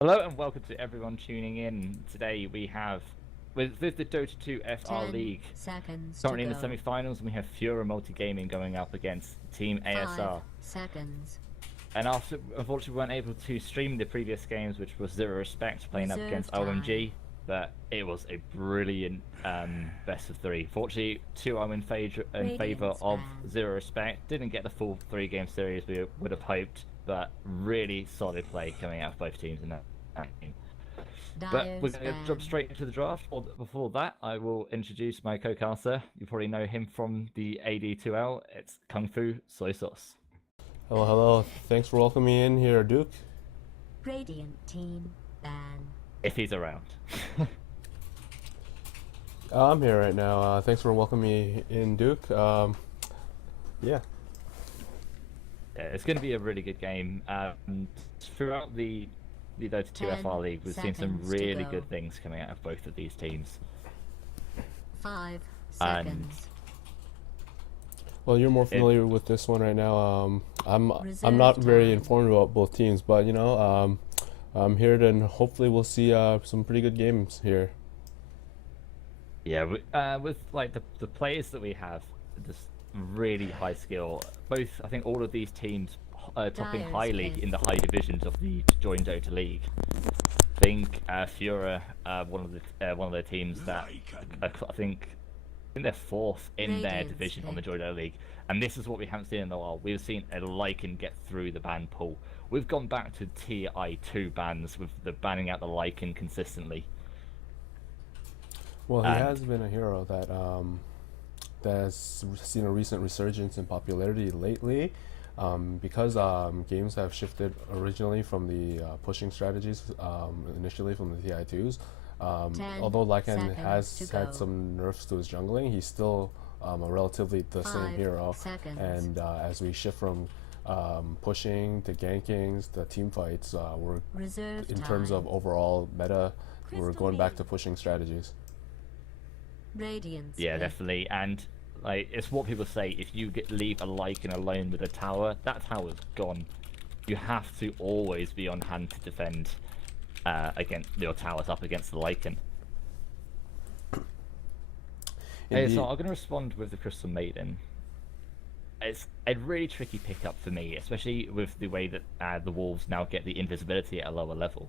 Hello and welcome to everyone tuning in. Today we have with the DotA2.fr League currently in the semi-finals, and we have FUREUR Multi-Gaming going up against Team ASR. 5 seconds. And after, unfortunately, we weren't able to stream the previous games, which was Zero Respect playing up against OMG, but it was a brilliant best of three. Fortunately, 2-0 in favor of Zero Respect. Didn't get the full 3-game series we would have hoped, but really solid play coming out of both teams in that game. But we're going to jump straight into the draft. Before that, I will introduce my co-caster. You probably know him from the AD2L. It's KungFuSoySauce. Hello, hello. Thanks for welcoming me in here, Duke. Radiant team ban. If he's around. I'm here right now. Thanks for welcoming me in, Duke. Yeah. Yeah, it's going to be a really good game. Throughout the DotA2.fr League, we've seen some really good things coming out of both of these teams. 5 seconds. Well, you're more familiar with this one right now. I'm not very informed about both teams, but you know, I'm here to, and hopefully we'll see some pretty good games here. Yeah, with like the players that we have, just really high skill. Both, I think, all of these teams topping highly in the high divisions of the joint Dota League. I think FUREUR, one of the teams that I think they're fourth in their division on the joint Dota League, and this is what we haven't seen in a while. We've seen a Lycan get through the ban pool. We've gone back to TI2 bans with the banning out the Lycan consistently. Well, he has been a hero that that's seen a recent resurgence in popularity lately, because games have shifted originally from the pushing strategies, initially from the TI2s. Although Lycan has had some nerfs to his jungling, he's still a relatively the same hero. And as we shift from pushing to gankings to team fights, we're in terms of overall meta, we're going back to pushing strategies. Yeah, definitely. And like, it's what people say, if you leave a Lycan alone with a tower, that tower's gone. You have to always be on hand to defend against your towers up against the Lycan. Hey, so I'm going to respond with the Crystal Maiden. It's a really tricky pickup for me, especially with the way that the Wolves now get the invisibility at a lower level.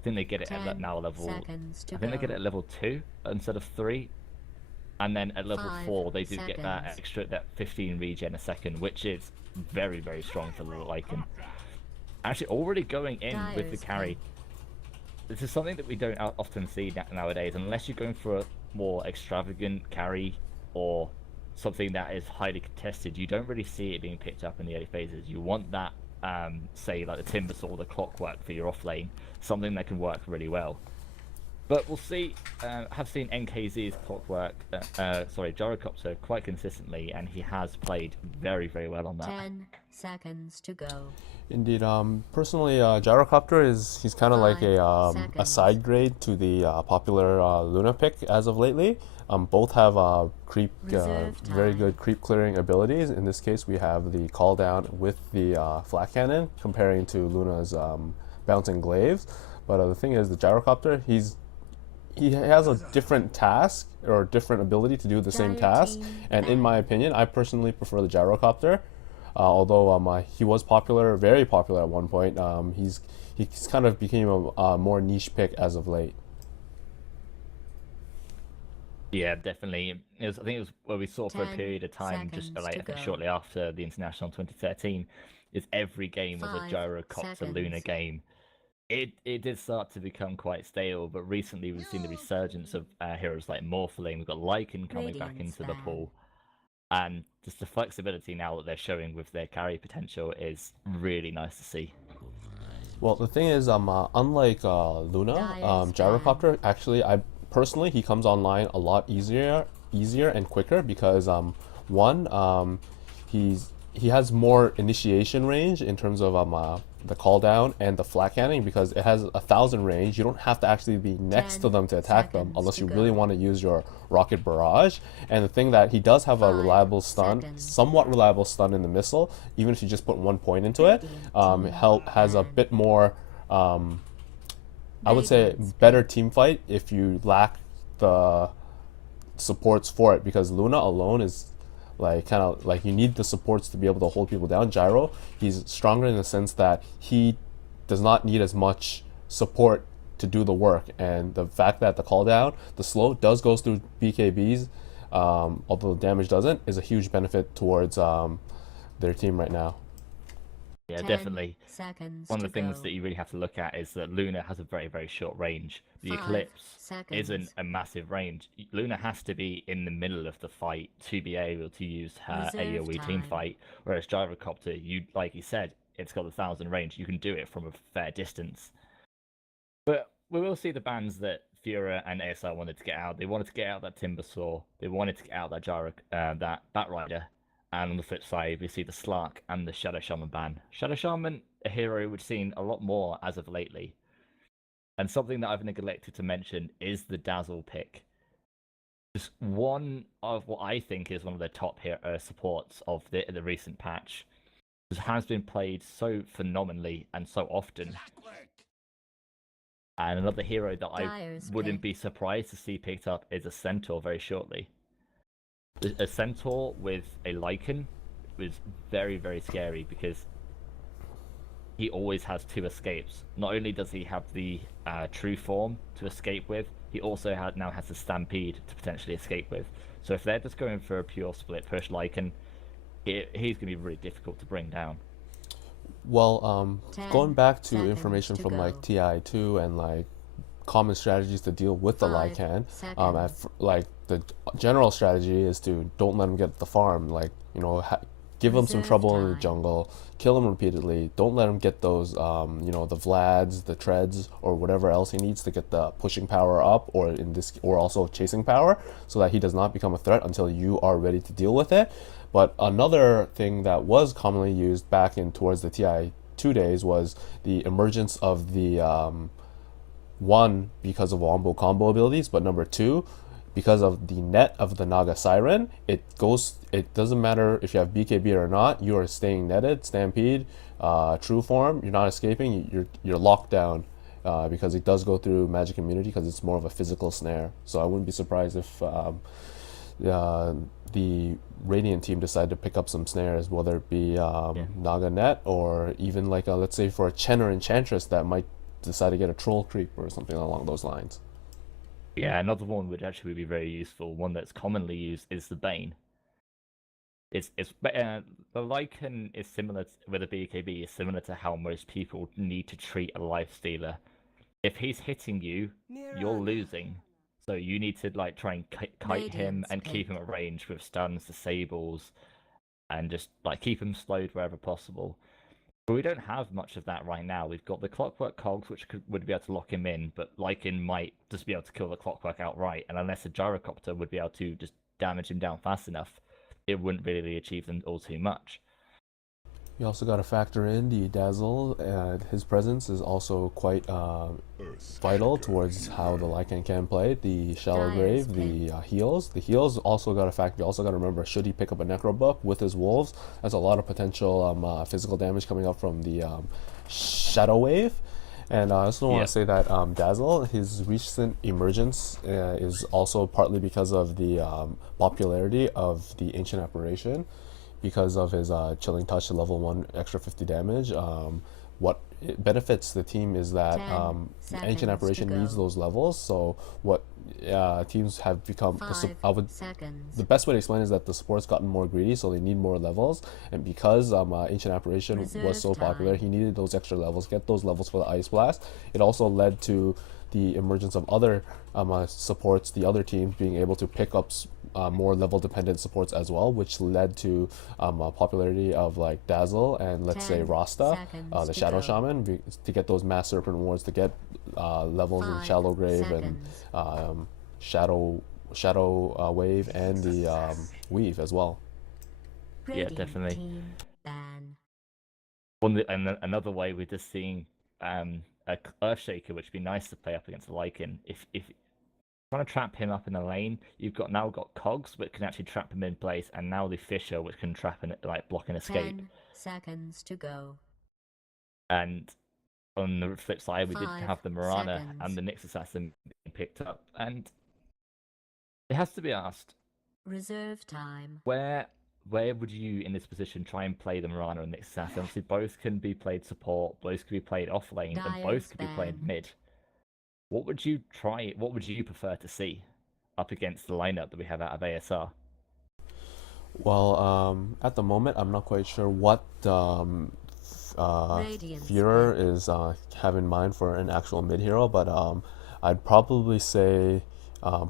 I think they get it at now level. I think they get it at level 2 instead of 3. And then at level 4, they do get that 15 regen a second, which is very, very strong for the Lycan. Actually, already going in with the carry. This is something that we don't often see nowadays, unless you're going for a more extravagant carry or something that is highly contested. You don't really see it being picked up in the early phases. You want that, say, like the Timbersaw or the Clockwork for your off lane, something that can work really well. But we'll see. Have seen NKZ's Clockwork, Gyrocopter quite consistently, and he has played very, very well on that. 10 seconds to go. Indeed. Personally, Gyrocopter he's kind of like a side grade to the popular Luna pick as of lately. Both have very good creep clearing abilities. In this case, we have the call down with the flat cannon, comparing to Luna's bouncing glaives. But the thing is, the Gyrocopter, he has a different task or different ability to do the same task, and in my opinion, I personally prefer the Gyrocopter. Although he was very popular at one point, he's kind of became a more niche pick as of late. Yeah, definitely. I think it was where we saw for a period of time, just like I think shortly after the International 2013, is every game was a Gyrocopter Luna game. It did start to become quite stale, but recently we've seen the resurgence of heroes like Morpheling. We've got Lycan coming back into the pool, and just the flexibility now that they're showing with their carry potential is really nice to see. Well, the thing is, unlike Luna, Gyrocopter, actually, personally, he comes online a lot easier and quicker because one, he has more initiation range in terms of the call down and the flat cannon, because it has 1,000 range. You don't have to actually be next to them to attack them unless you really want to use your rocket barrage. And the thing that he does have a reliable stun, somewhat reliable stun in the missile, even if you just put 1 point into it, has a bit more I would say better team fight if you lack the supports for it, because Luna alone is like kind of like you need the supports to be able to hold people down. Gyro, he's stronger in the sense that he does not need as much support to do the work, and the fact that the cooldown, the slow does goes through BKBs, although the damage doesn't, is a huge benefit towards their team right now. Yeah, definitely. One of the things that you really have to look at is that Luna has a very, very short range. The Eclipse isn't a massive range. Luna has to be in the middle of the fight to be able to use her AoE team fight, whereas Gyrocopter, like you said, it's got 1,000 range. You can do it from a fair distance. But we will see the bans that FUREUR and ASI wanted to get out. They wanted to get out that Timber Saw. They wanted to get out that that Batrider. And on the flip side, we see the Slark and the Shadow Shaman ban. Shadow Shaman, a hero we've seen a lot more as of lately. And something that I've neglected to mention is the Dazzle pick. Just one of what I think is one of the top hero supports of the recent patch. It has been played so phenomenally and so often. And another hero that I wouldn't be surprised to see picked up is a Centaur very shortly. A Centaur with a Lycan was very, very scary because he always has 2 escapes. Not only does he have the true form to escape with, he also now has the Stampede to potentially escape with. So if they're just going for a pure split push Lycan, he's going to be really difficult to bring down. Well, going back to information from like TI2 and like common strategies to deal with the Lycan, like the general strategy is to don't let him get the farm, like, you know, give him some trouble in the jungle, kill him repeatedly, don't let him get those you know, the Vlads, the Treads, or whatever else he needs to get the pushing power up, or also chasing power, so that he does not become a threat until you are ready to deal with it. But another thing that was commonly used back in towards the TI2 days was the emergence of the one, because of wombo combo abilities, but number 2, because of the net of the Naga Siren. It doesn't matter if you have BKB or not, you are staying netted, Stampede, true form, you're not escaping, you're locked down, because it does go through magic immunity because it's more of a physical snare. So I wouldn't be surprised if the Radiant team decided to pick up some snares, whether it be Naga net, or even like let's say for a Chen or Enchantress that might decide to get a Troll Creep or something along those lines. Yeah, another one which actually would be very useful, one that's commonly used, is the Bane. The Lycan is similar with a BKB, is similar to how most people need to treat a Life Stealer. If he's hitting you, you're losing. So you need to like try and kite him and keep him at range with stuns, disables, and just like keep him slowed wherever possible. But we don't have much of that right now. We've got the Clockwork Cogs, which would be able to lock him in, but Lycan might just be able to kill the Clockwork outright, and unless a Gyrocopter would be able to just damage him down fast enough, it wouldn't really achieve them all too much. You also got to factor in the Dazzle, and his presence is also quite vital towards how the Lycan can play. The Shallow Grave, the heals. The heals also got to factor. You also got to remember, should he pick up a Necro Book with his Wolves, that's a lot of potential physical damage coming up from the Shadow Wave. And I also want to say that Dazzle, his recent emergence is also partly because of the popularity of the Ancient Apparition, because of his Chilling Touch to level 1 extra 50 damage. What it benefits the team is that Ancient Apparition needs those levels, so what teams have become, the best way to explain is that the support's gotten more greedy, so they need more levels, and because Ancient Apparition was so popular, he needed those extra levels, get those levels for the Ice Blast. It also led to the emergence of other supports, the other teams being able to pick up more level dependent supports as well, which led to popularity of like Dazzle and let's say Rasta, the Shadow Shaman, to get those Mass Serpent wards, to get levels in Shallow Grave and Shadow Wave and the Weave as well. Yeah, definitely. Another way we're just seeing a Earthshaker, which would be nice to play up against the Lycan. If trying to trap him up in the lane, you've now got Cogs, which can actually trap him in place, and now the Fisher, which can trap and like block and escape. 10 seconds to go. And on the flip side, we did 5 have the Mirana seconds. and the Nyx Assassin being picked up, and it has to be asked, Reserve time. where would you in this position try and play the Mirana and Nyx Assassin? Obviously, both can be played support, both can be played off lane, and both can be played mid. What would you try? What would you prefer to see up against the lineup that we have out of ASR? Well, at the moment, I'm not quite sure what FUREUR is have in mind for an actual mid hero, but I'd probably say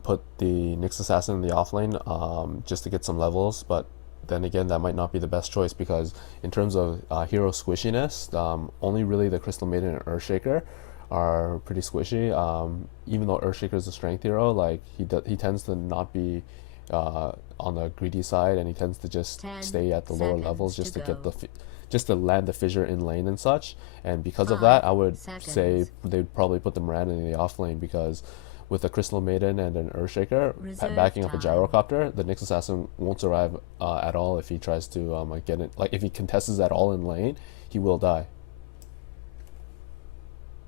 put the Nyx Assassin in the offlane just to get some levels, but then again, that might not be the best choice because in terms of hero squishiness, only really the Crystal Maiden and Earthshaker are pretty squishy. Even though Earthshaker is a strength hero, like he tends to not be on the greedy side, and he tends to just stay at the lower levels just to get the just to land the fissure in lane and such. And because of that, I would say they'd probably put the Miranda in the off lane because with a Crystal Maiden and an Earthshaker backing up a Gyrocopter, the Nyx Assassin won't survive at all if he tries to get it. Like if he contests at all in lane, he will die.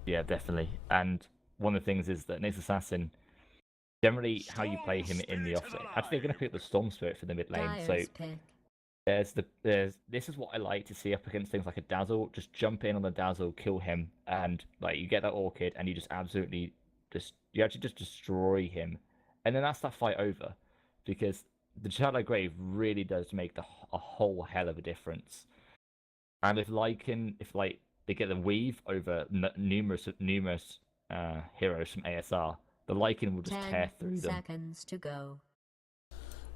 Yeah, definitely. And one of the things is that Nyx Assassin, generally how you play him in the offlane. Actually, they're going to pick the Storm Spirit for the mid lane. So this is what I like to see up against things like a Dazzle. Just jump in on the Dazzle, kill him, and like you get that Orchid, and you just absolutely actually just destroy him, and then that's that fight over, because the Shadow Grave really does make a whole hell of a difference. And if they get the weave over numerous heroes from ASR, the Lycan will just tear through them. 10 seconds to go.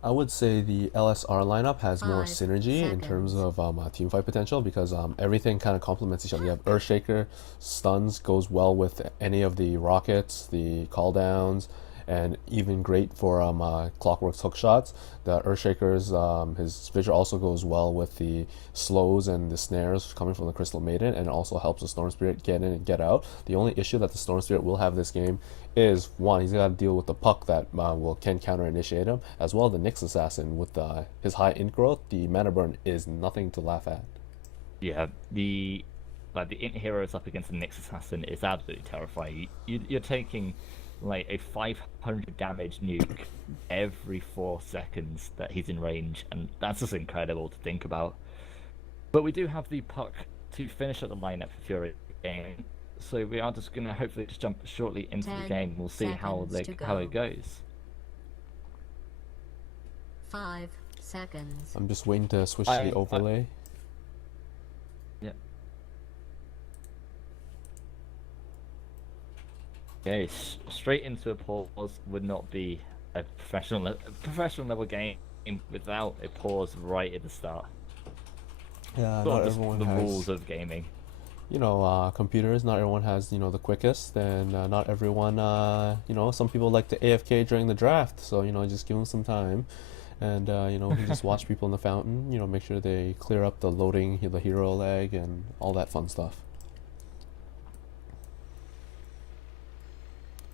I would say the LSR lineup has more synergy in terms of teamfight potential because everything kind of complements each other. You have Earthshaker, stuns goes well with any of the rockets, the cooldowns, and even great for Clockwork's hook shots. The Earthshaker's his fissure also goes well with the slows and the snares coming from the Crystal Maiden, and it also helps the Storm Spirit get in and get out. The only issue that the Storm Spirit will have this game is one, he's got to deal with the puck that can counter initiate him, as well as the Nyx Assassin with his high int growth. The mana burn is nothing to laugh at. Yeah, the int heroes up against the Nyx Assassin is absolutely terrifying. You're taking like a 500 damage nuke every 4 seconds that he's in range, and that's just incredible to think about. But we do have the puck to finish up the lineup for FureuR game, so we are just going to hopefully just jump shortly into the game. We'll see how it goes. 5 seconds. I'm just waiting to switch to the overlay. Yeah. Okay, straight into a pause would not be a professional level game without a pause right at the start. Yeah, not not everyone the has rules of gaming. You know, computers. Not everyone has the quickest, and not everyone. Some people like to AFK during the draft, so just give them some time, and you just watch people in the fountain. Make sure they clear up the loading, the hero lag, and all that fun stuff.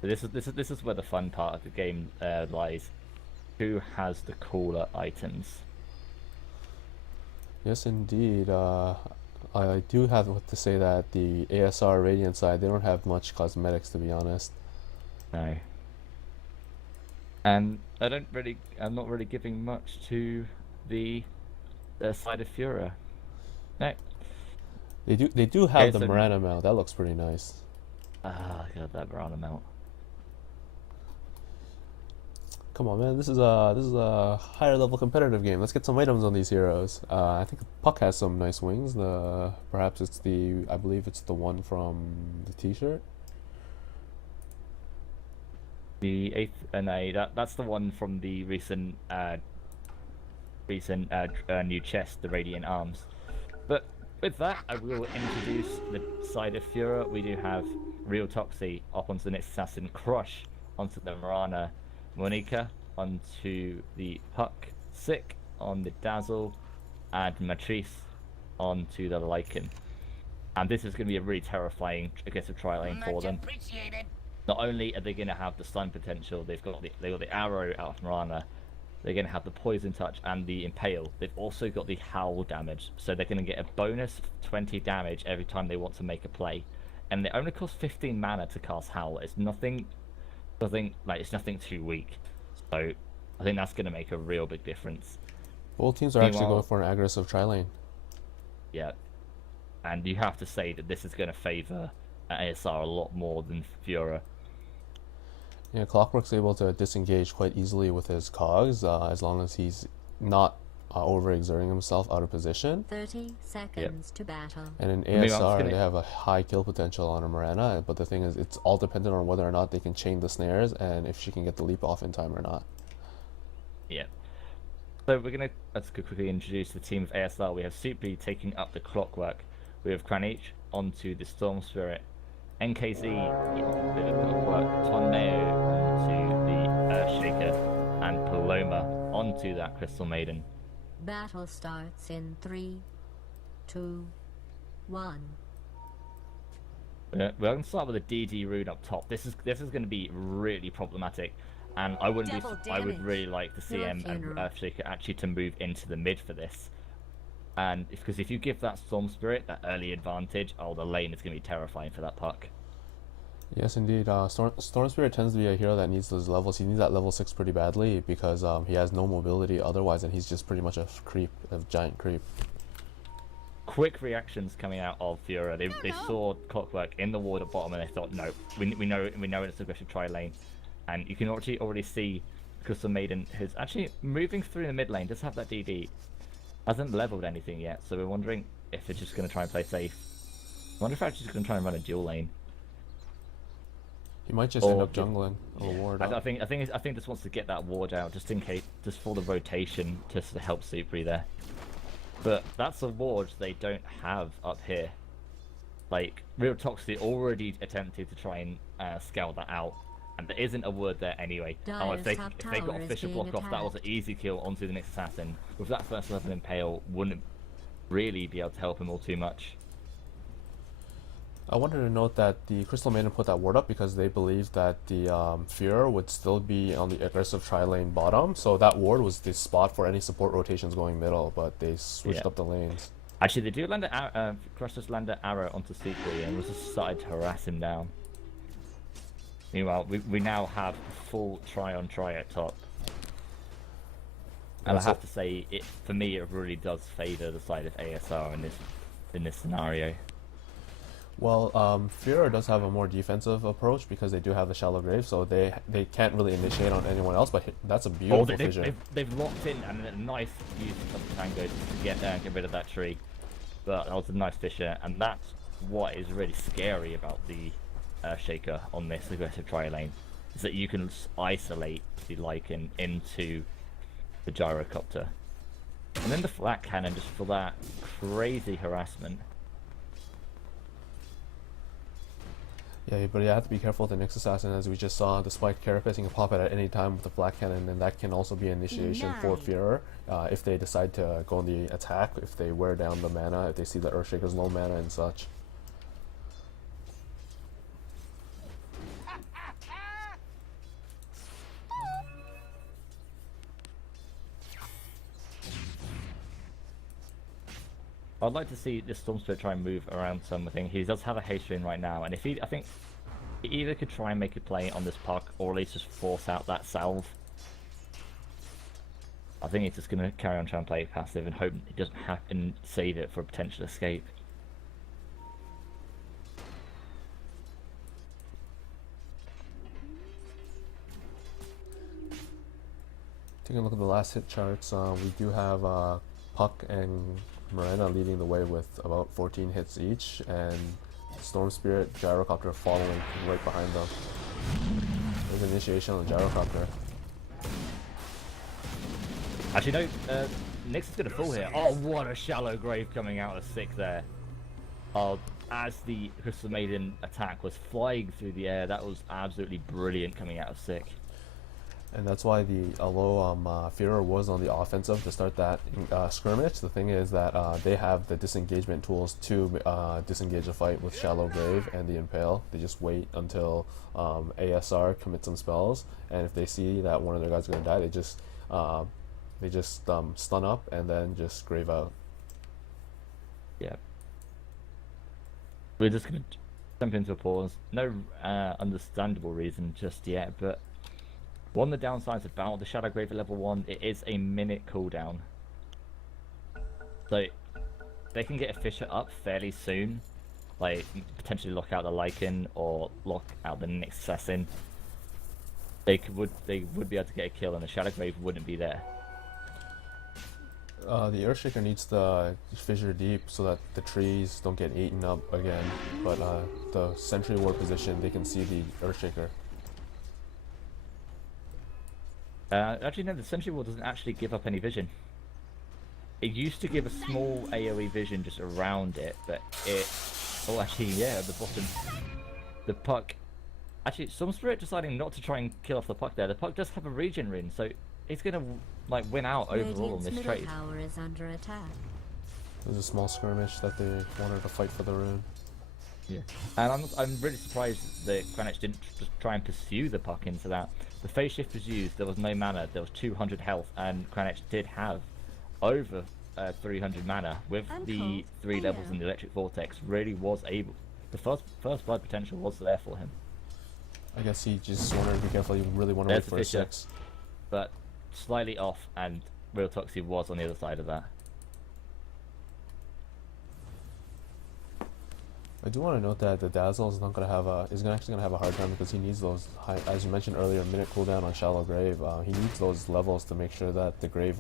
This is where the fun part of the game lies. Who has the cooler items? Yes, indeed. I do have to say that the ASR Radiant side, they don't have much cosmetics, to be honest. No. And I'm not really giving much to the side of FUREUR. No. They do have the Mirana mount. That looks pretty nice. Ah, God, that Mirana mount. Come on, man! This is a higher level competitive game. Let's get some items on these heroes. I think Puck has some nice wings. Perhaps it's I believe it's the one from the T-shirt. The 8th, no, that's the one from the recent new chest, the Radiant Arms. But with that, I will introduce the side of FUREUR. We do have Real Toxie up onto the Nyx Assassin, Crush onto the Mirana, Monica onto the Puck, Sick on the Dazzle, and Matrice onto the Lycan. And this is going to be a really terrifying aggressive tri lane for them. Not only are they going to have the stun potential, they've got the arrow out of Mirana, they're going to have the poison touch and the impale. They've also got the howl damage, so they're going to get a bonus 20 damage every time they want to make a play. and they only cost 15 mana to cast Howl. It's nothing too weak. So I think that's going to make a real big difference. Both teams are actually going for an aggressive tri-lane. Yeah, and you have to say that this is going to favor ASR a lot more than FUREUR. Yeah, Clockwork's able to disengage quite easily with his cogs, as long as he's not overexerting himself out of position. 30 seconds to battle. And in ASR, they have a high kill potential on a Mirana, but the thing is, it's all dependent on whether or not they can chain the snares and if she can get the leap off in time or not. Yeah. So we're going to, let's quickly introduce the team of ASR. We have Supri taking up the Clockwork. We have Kranich onto the Storm Spirit. NKZ with the Clockwork. Tonmeo onto the Earthshaker. And Paloma onto that Crystal Maiden. Battle starts in 3, 2, 1. We're going to start with a DD rune up top. This is going to be really problematic, and I would really like to see and Earthshaker actually to move into the mid for this, and because if you give that Storm Spirit that early advantage, oh, the lane is going to be terrifying for that puck. Yes, indeed. Storm Spirit tends to be a hero that needs those levels. He needs that level 6 pretty badly because he has no mobility otherwise, and he's just pretty much a creep, a giant creep. Quick reactions coming out of FUREUR. They saw Clockwork in the ward at bottom, and they thought, no, we know it's aggressive tri lane, and you can already see Crystal Maiden, who's actually moving through the mid lane, does have that DD, hasn't leveled anything yet, so we're wondering if it's just going to try and play safe. I wonder if it's just going to try and run a dual lane. He might just end up jungling a ward. I think this wants to get that ward out just in case, just for the rotation, just to help Supri there. But that's a ward they don't have up here. Like, Real Toxic already attempted to try and scale that out, and there isn't a ward there anyway. Oh, if they got a Fisher block off, that was an easy kill onto the next assassin. With that first level Impale, wouldn't really be able to help him all too much. I wanted to note that the Crystal Maiden put that ward up because they believed that the FUREUR would still be on the aggressive tri-lane bottom, so that ward was the spot for any support rotations going middle, but they switched up the lanes. Actually, they do land Crushers land an arrow onto Supri and was just started to harass him down. Meanwhile, we now have full try at top. And I have to say, for me, it really does favour the side of ASR in this scenario. Well, FUREUR does have a more defensive approach because they do have the shallow grave, so they can't really initiate on anyone else, but that's a beautiful vision. They've locked in, and a nice use of the tango to get rid of that tree. But that was a nice fissure, and that's what is really scary about the Shaker on this aggressive tri lane, is that you can isolate the Lycan into the gyrocopter. And then the flat cannon just for that crazy harassment. Yeah, but you have to be careful with the next assassin, as we just saw. The spike carapace can pop it at any time with the black cannon, and that can also be initiation for FUREUR if they decide to go on the attack, if they wear down the mana, if they see the Earthshaker's low mana and such. I'd like to see this Storm Spirit try and move around something. He does have a haste ring right now, and I think he either could try and make a play on this puck, or at least just force out that salve. I think he's just going to carry on trying to play passive and hope he doesn't have and save it for a potential escape. Taking a look at the last hit charts, we do have Puck and Mirana leading the way with about 14 hits each, and Storm Spirit, Gyrocopter following right behind them. There's initiation on the Gyrocopter. Actually, no, Nyx is going to fall here. Oh, what a shallow grave coming out of Sick there. As the Crystal Maiden attack was flying through the air, that was absolutely brilliant coming out of Sick. And that's why although FUREUR was on the offensive to start that skirmish, the thing is that they have the disengagement tools to disengage a fight with Shallow Grave and the Impale. They just wait until ASR commits some spells, and if they see that one of their guys is going to die, they just stun up and then just grave out. Yeah. We're just going to jump into a pause. No understandable reason just yet, but one of the downsides about the Shadow Grave at level 1, it is a minute cooldown. So they can get a Fissure up fairly soon, like potentially lock out the Lycan or lock out the next assassin. They would be able to get a kill, and the Shadow Grave wouldn't be there. The Earthshaker needs to fissure deep so that the trees don't get eaten up again. But the Sentry Ward position, they can see the Earthshaker. Actually, no, the Sentry Ward doesn't actually give up any vision. It used to give a small AoE vision just around it, but it... Oh, actually, yeah, at the bottom. The puck... Actually, some Spirit deciding not to try and kill off the puck there. The puck does have a regen rune, so it's going to like win out overall on this trade. Tower is under attack. There's a small skirmish that they wanted to fight for the rune. Yeah, and I'm really surprised that Kranich didn't just try and pursue the puck into that. The phase shift was used, there was no mana, there was 200 health, and Kranich did have over 300 mana with the 3 levels in the electric vortex. Really was able. The first blood potential was there for him. I guess he just wanted to be careful. He really wanted to wait for a 6. But slightly off, and Real Toxie was on the other side of that. I do want to note that the Dazzle is not going to have a actually going to have a hard time because he needs those high, as you mentioned earlier, minute cooldown on Shallow Grave. He needs those levels to make sure that the grave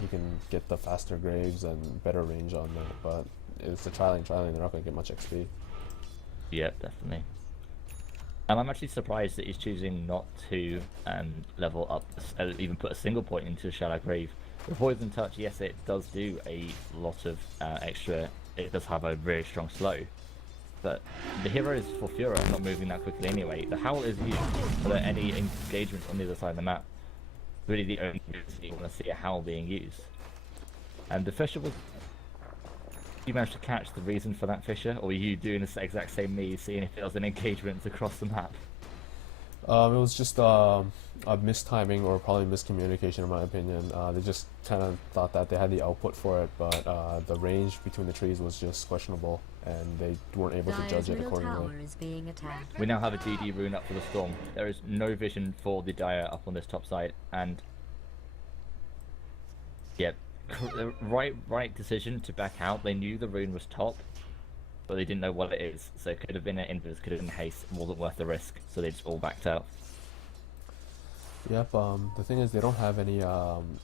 he can get the faster graves and better range on them. But it's the trialing. They're not going to get much XP. Yeah, definitely. And I'm actually surprised that he's choosing not to level up, even put a single point into Shallow Grave. The Poison Touch, yes, it does do a lot of extra. It does have a very strong slow, but the heroes for FUREUR are not moving that quickly anyway. The Howl is used without any engagement on the other side of the map. Really, the only reason you want to see a Howl being used. And the Fissure was. You managed to catch the reason for that Fissure, or were you doing the exact same me, seeing if there was an engagement across the map? It was just a mistiming or probably miscommunication in my opinion. They just kind of thought that they had the output for it, but the range between the trees was just questionable, and they weren't able to judge it accordingly. We now have a DD rune up for the Storm. There is no vision for the Dire up on this top side, and yep. The right decision to back out. They knew the rune was top, but they didn't know what it is. So it could have been an invis, could have been haste, wasn't worth the risk. So they just all backed out. Yep. The thing is, they don't have any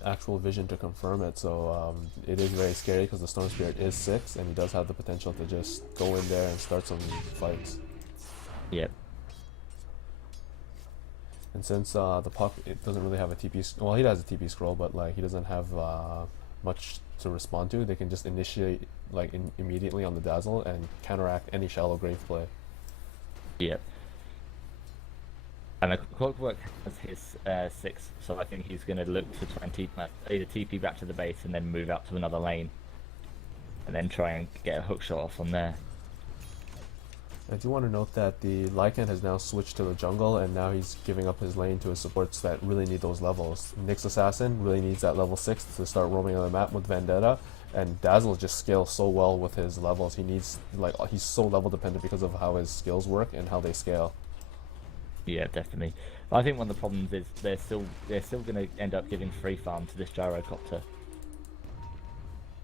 actual vision to confirm it, so it is very scary because the Storm Spirit is 6, and he does have the potential to just go in there and start some fights. Yep. And since the puck, it doesn't really have a TP. Well, he has a TP scroll, but like he doesn't have much to respond to. They can just initiate like immediately on the Dazzle and counteract any Shallow Grave play. Yep. And Clockwork has his 6, so I think he's going to look to try and either TP back to the base and then move out to another lane, and then try and get a hook shot off from there. I do want to note that the Lycan has now switched to the jungle, and now he's giving up his lane to his supports that really need those levels. Nyx Assassin really needs that level 6 to start roaming on the map with Vendetta, and Dazzle just scales so well with his levels. He needs, like, he's so level dependent because of how his skills work and how they scale. Yeah, definitely. I think one of the problems is they're still going to end up giving free farm to this Gyrocopter.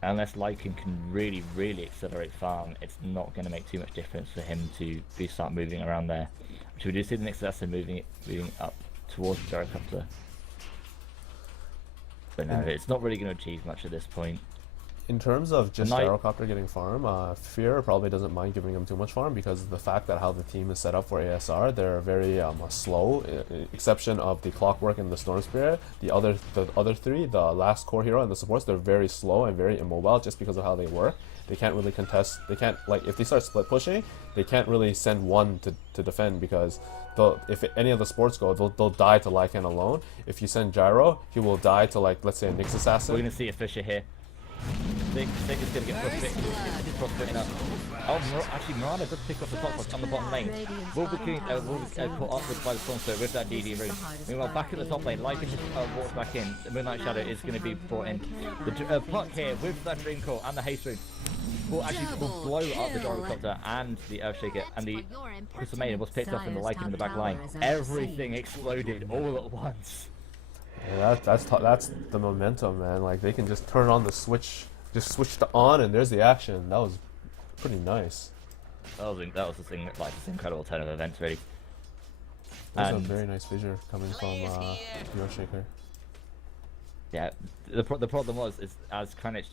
Unless Lycan can really accelerate farm, it's not going to make too much difference for him to start moving around there. Which we do see the next assassin moving up towards the Gyrocopter. But no, it's not really going to achieve much at this point. In terms of just Gyrocopter getting farm, FUREUR probably doesn't mind giving him too much farm because of the fact that how the team is set up for ASR, they're very slow, exception of the Clockwork and the Storm Spirit. The other 3, the last core hero and the supports, they're very slow and very immobile just because of how they work. They can't really contest, they can't, like, if they start split pushing, they can't really send one to defend because if any of the sports go, they'll die to Lycan alone. If you send Gyro, he will die to, like, let's say a Nyx Assassin. We're going to see a Fissure here. Think is going to get frostbitten up. Oh, actually, Miranda does pick up the Clockwork on the bottom lane. Will be caught up with by the Storm Spirit with that DD rune. Meanwhile, back at the top lane, Lycan just walks back in. The Moonlight Shadow is going to be brought in. The puck here with that Dream Core and the haste rune. will blow up the gyrocopter and the Earthshaker, and the Crystal Maiden was picked up in the Lycan in the back line. Everything exploded all at once. Yeah, that's the momentum, man. Like they can just turn on the switch, just switch to on, and there's the action. That was pretty nice. That was the thing, like this incredible turn of events, really. That was a very nice fissure coming from the Earthshaker. Yeah, the problem was, as Kranich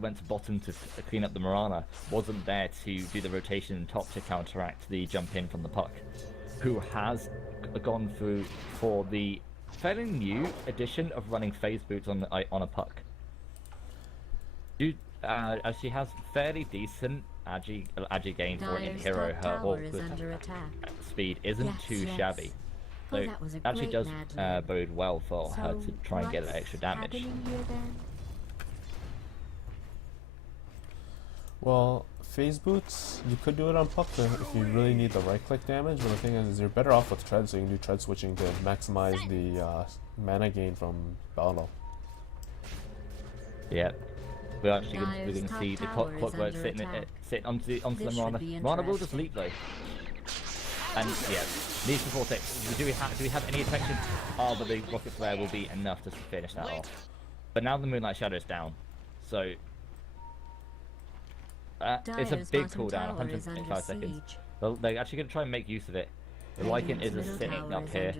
went to bottom to clean up the Mirana, wasn't there to do the rotation top to counteract the jump in from the puck, who has gone through for the fairly new addition of running phase boots on a puck. As she has fairly decent agi gain for an hero, her ult with speed isn't too shabby. So it actually does bode well for her to try and get that extra damage. Well, phase boots, you could do it on puck if you really need the right click damage, but the thing is you're better off with tread, so you can do tread switching to maximize the mana gain from battle. Yeah. We're going to see the clockwork sitting onto the Mirana. Mirana will just leap though. And yeah, needs to 4-6. Do we have any protection? Oh, but the rocket flare will be enough to finish that off. But now the Moonlight Shadow is down, so it's a big cooldown, 125 seconds. They're actually going to try and make use of it. The Lycan is just sitting up here.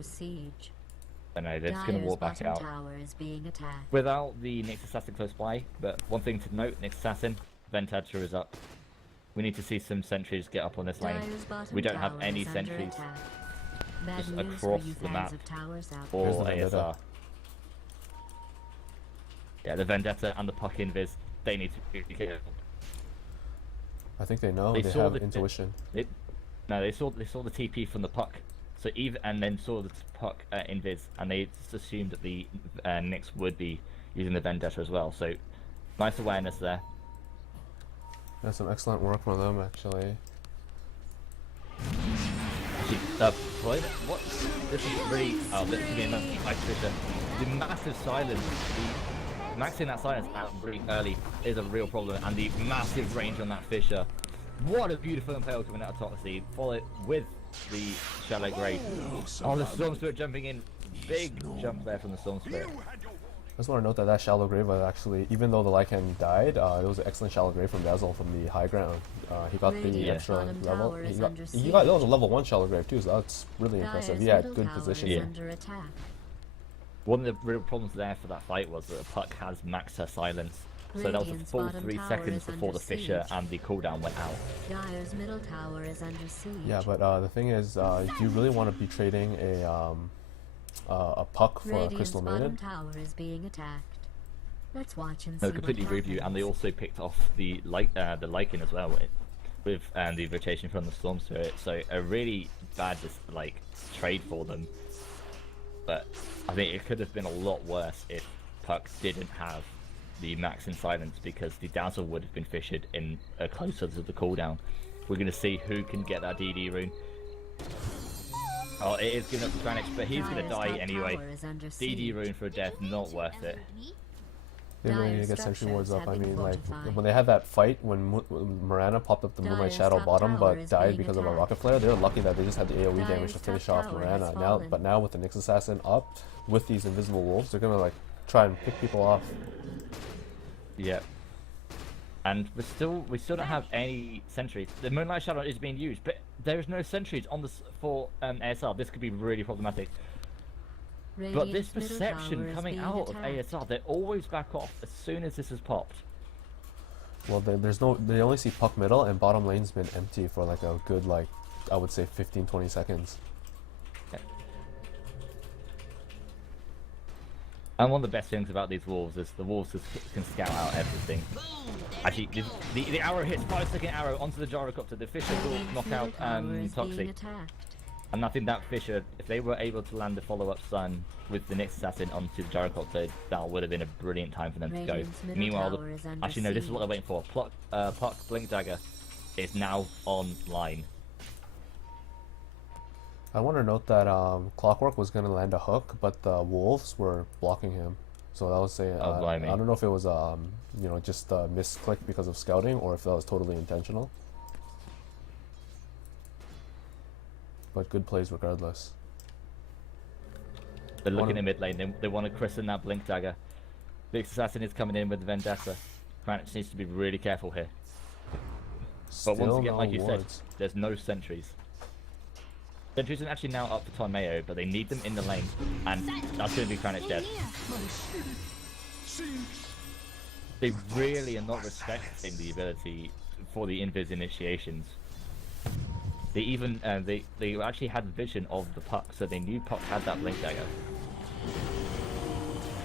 I know they're just going to walk back out without the Nyx Assassin close by. But one thing to note: Nyx Assassin, Ventager is up. We need to see some sentries get up on this lane. We don't have any sentries just across the map or ASR. Yeah, the Vendetta and the puck invis, they need to be careful. I think they know. They have intuition. They saw the TP from the puck, so and then saw the puck invis, and they just assumed that the Nyx would be using the Vendetta as well. So nice awareness there. That's some excellent work from them, actually. What? This is really. Oh, this is getting nice fissure. The massive silence, maxing that silence out really early is a real problem, and the massive range on that fissure. What a beautiful impale coming out of Toxie, followed with the Shallow Grave. Oh, the Storm Spirit jumping in. Big jump there from the Storm Spirit. I just want to note that Shallow Grave was actually, even though the Lycan died, it was an excellent Shallow Grave from Dazzle from the high ground. He got the extra level. He got that was a level 1 Shallow Grave too, so that's really impressive. He had good positioning. One of the real problems there for that fight was that the puck has maxed her silence. So that was a full 3 seconds before the fissure and the cooldown went out. Dire's middle tower is under siege. Yeah, but the thing is, do you really want to be trading a puck for a Crystal Maiden? Tower is being attacked. Let's watch and see. No, completely agree with you, and they also picked off the Lycan as well with the rotation from the Storm Spirit. So a really bad trade for them. But I think it could have been a lot worse if puck didn't have the max in silence, because the Dazzle would have been fissured in closer to the cooldown. We're going to see who can get that DD rune. Oh, it is giving up to Kranich, but he's going to die anyway. DD rune for a death, not worth it. They really need to get sentry wards up. I mean, like, when they had that fight when Mirana popped up the Moonlight Shadow bottom but died because of a rocket flare, they were lucky that they just had the AoE damage to finish off Mirana. Now with the Nyx Assassin up, with these invisible wolves, they're gonna try and pick people off. Yeah. And we still don't have any sentries. The Moonlight Shadow is being used, but there is no sentries on this for ASR. This could be really problematic. But this perception coming out of ASR, they always back off as soon as this is popped. Well, they only see puck middle, and bottom lane's been empty for a good, I would say 15-20 seconds. Okay. And one of the best things about these wolves is the wolves can scout out everything. Actually, the arrow hits 5-second arrow onto the gyrocopter. The Fissure will knock out Toxie. And I think that Fissure, if they were able to land the follow-up stun with the Nyx Assassin onto the gyrocopter, that would have been a brilliant time for them to go. Meanwhile, actually no, this is what they're waiting for. Puck Blink Dagger is now online. I want to note that Clockwork was going to land a hook, but the wolves were blocking him. So that was say I don't know if it was you know, just a misclick because of scouting or if that was totally intentional. But good plays regardless. They're looking in mid lane. They want to christen that Blink Dagger. Big Assassin is coming in with the Vendetta. Kranich needs to be really careful here. But once again, like you said, there's no sentries. Sentries are actually now up for Tornado, but they need them in the lane, and that's going to be Kranich dead. They really are not respecting the ability for the invis initiations. They even they actually had vision of the puck, so they knew puck had that Blink Dagger.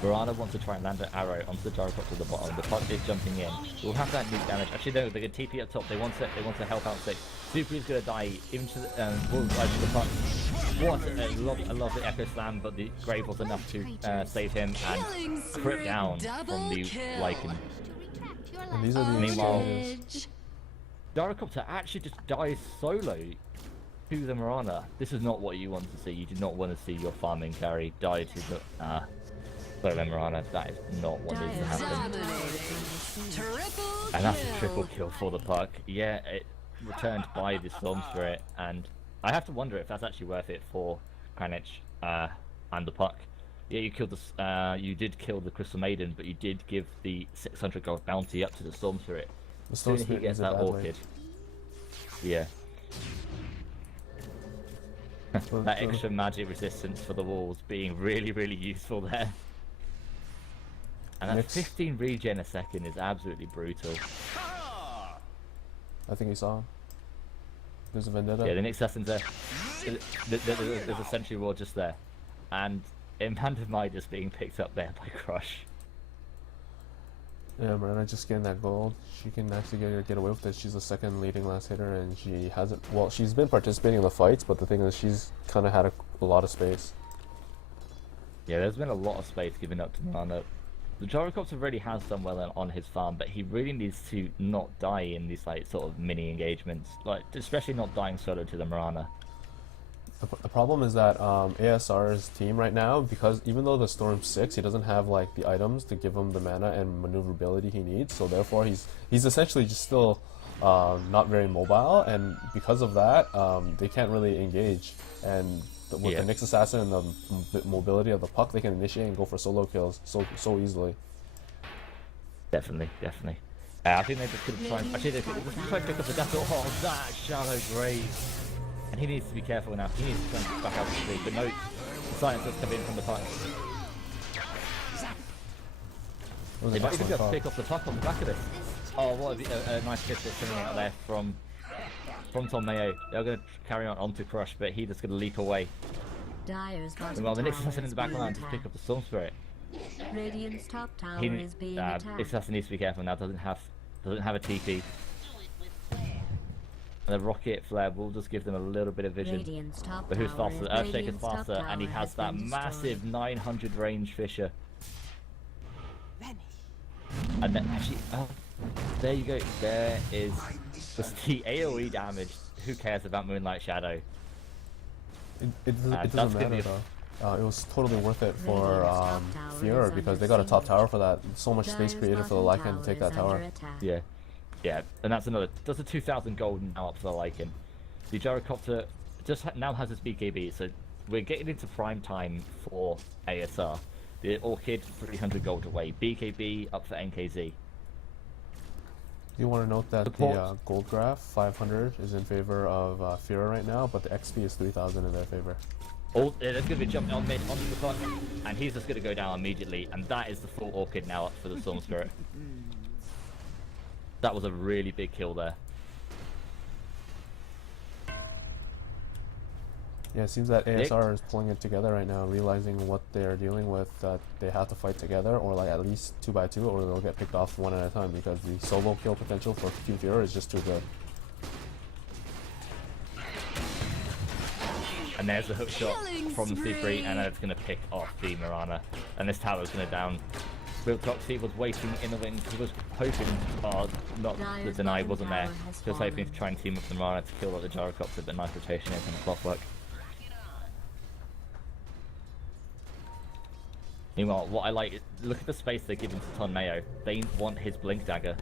Vicara wants to try and land an arrow onto the gyrocopter at the bottom. The puck is jumping in. We'll have that nuke damage. Actually, no, they're going to TP up top. They want to help out Six. Super is going to die. Even to the the puck. What a lovely Echo Slam, but the Grave was enough to save him and crit down from the Lycan. And these are the meanwhile, Gyrocopter actually just dies solo to the Mirana. This is not what you want to see. You do not want to see your farming carry die to the solo Mirana. That is not what needs to happen. And that's a triple kill for the puck. Yeah, it returned by the Storm Spirit, and I have to wonder if that's actually worth it for Kranich and the puck. Yeah, you killed the you did kill the Crystal Maiden, but you did give the 600 gold bounty up to the Storm Spirit. The Storm Spirit gets that Orchid. Yeah. That extra magic resistance for the walls being really, really useful there. And that 15 regen a second is absolutely brutal. I think he saw him. There's a Vendetta. Yeah, the Nyx Assassin's there. There's a Sentry Ward just there. And Implanted Midas being picked up there by Crush. Yeah, Mirana just getting that gold. She can actually get away with it. She's the second leading last hitter, and she hasn't. Well, she's been participating in the fights, but the thing is, she's kind of had a lot of space. Yeah, there's been a lot of space given up to Mirana. The Gyrocopter really has done well on his farm, but he really needs to not die in these like sort of mini engagements, like especially not dying solo to the Mirana. The problem is that ASR's team right now, because even though the Storm's 6, he doesn't have like the items to give him the mana and maneuverability he needs, so therefore he's essentially just still not very mobile, and because of that, they can't really engage. And with the Nyx Assassin and the mobility of the puck, they can initiate and go for solo kills so easily. Definitely. I think they just could have tried. Actually, they could have tried to pick up the death. Oh, that shallow grave. And he needs to be careful now. He needs to try and back out the speed. But no, the silence does come in from the puck. They might even be able to pick off the puck on the back of this. Oh, what a nice kiss that's coming out there from Tom Mayo. They're going to carry on onto Crush, but he's just going to leap away. Well, the Nyx Assassin in the background to pick up the Storm Spirit. Radiant's top tower is being attacked. Assassin needs to be careful now. Doesn't have a TP. And the rocket flare will just give them a little bit of vision. But who's faster? Earthshaker's faster, and he has that massive 900 range Fissure. And then actually, there you go. There is just the AoE damage. Who cares about Moonlight Shadow? It doesn't matter though. It was totally worth it for FUREUR because they got a top tower for that. So much space created for the Lycan to take that tower. Yeah, and that's another. Does a 2,000 gold now up for the Lycan. The Gyrocopter just now has its BKB, so we're getting into prime time for ASR. The Orchid 300 gold away, BKB up for NKZ. You want to note that the gold graph 500 is in favor of FUREUR right now, but the XP is 3,000 in their favor. Oh, there's going to be jumping on mid onto the puck, and he's just going to go down immediately, and that is the full Orchid now up for the Storm Spirit. That was a really big kill there. Yeah, it seems that ASR is pulling it together right now, realizing what they're dealing with, that they have to fight together, or like at least 2x2, or they'll get picked off one at a time, because the solo kill potential for FUREUR is just too good. And there's the hook shot from the C3, and it's going to pick off the Mirana. And this tower's going to down. Real Toxie was waiting in the wings. He was hoping, not the deny wasn't there. He was hoping to try and team up the Mirana to kill the Gyrocopter, but nice rotation in from the clockwork. Meanwhile, what I like, look at the space they're giving to Ton Mayo. They want his Blink Dagger.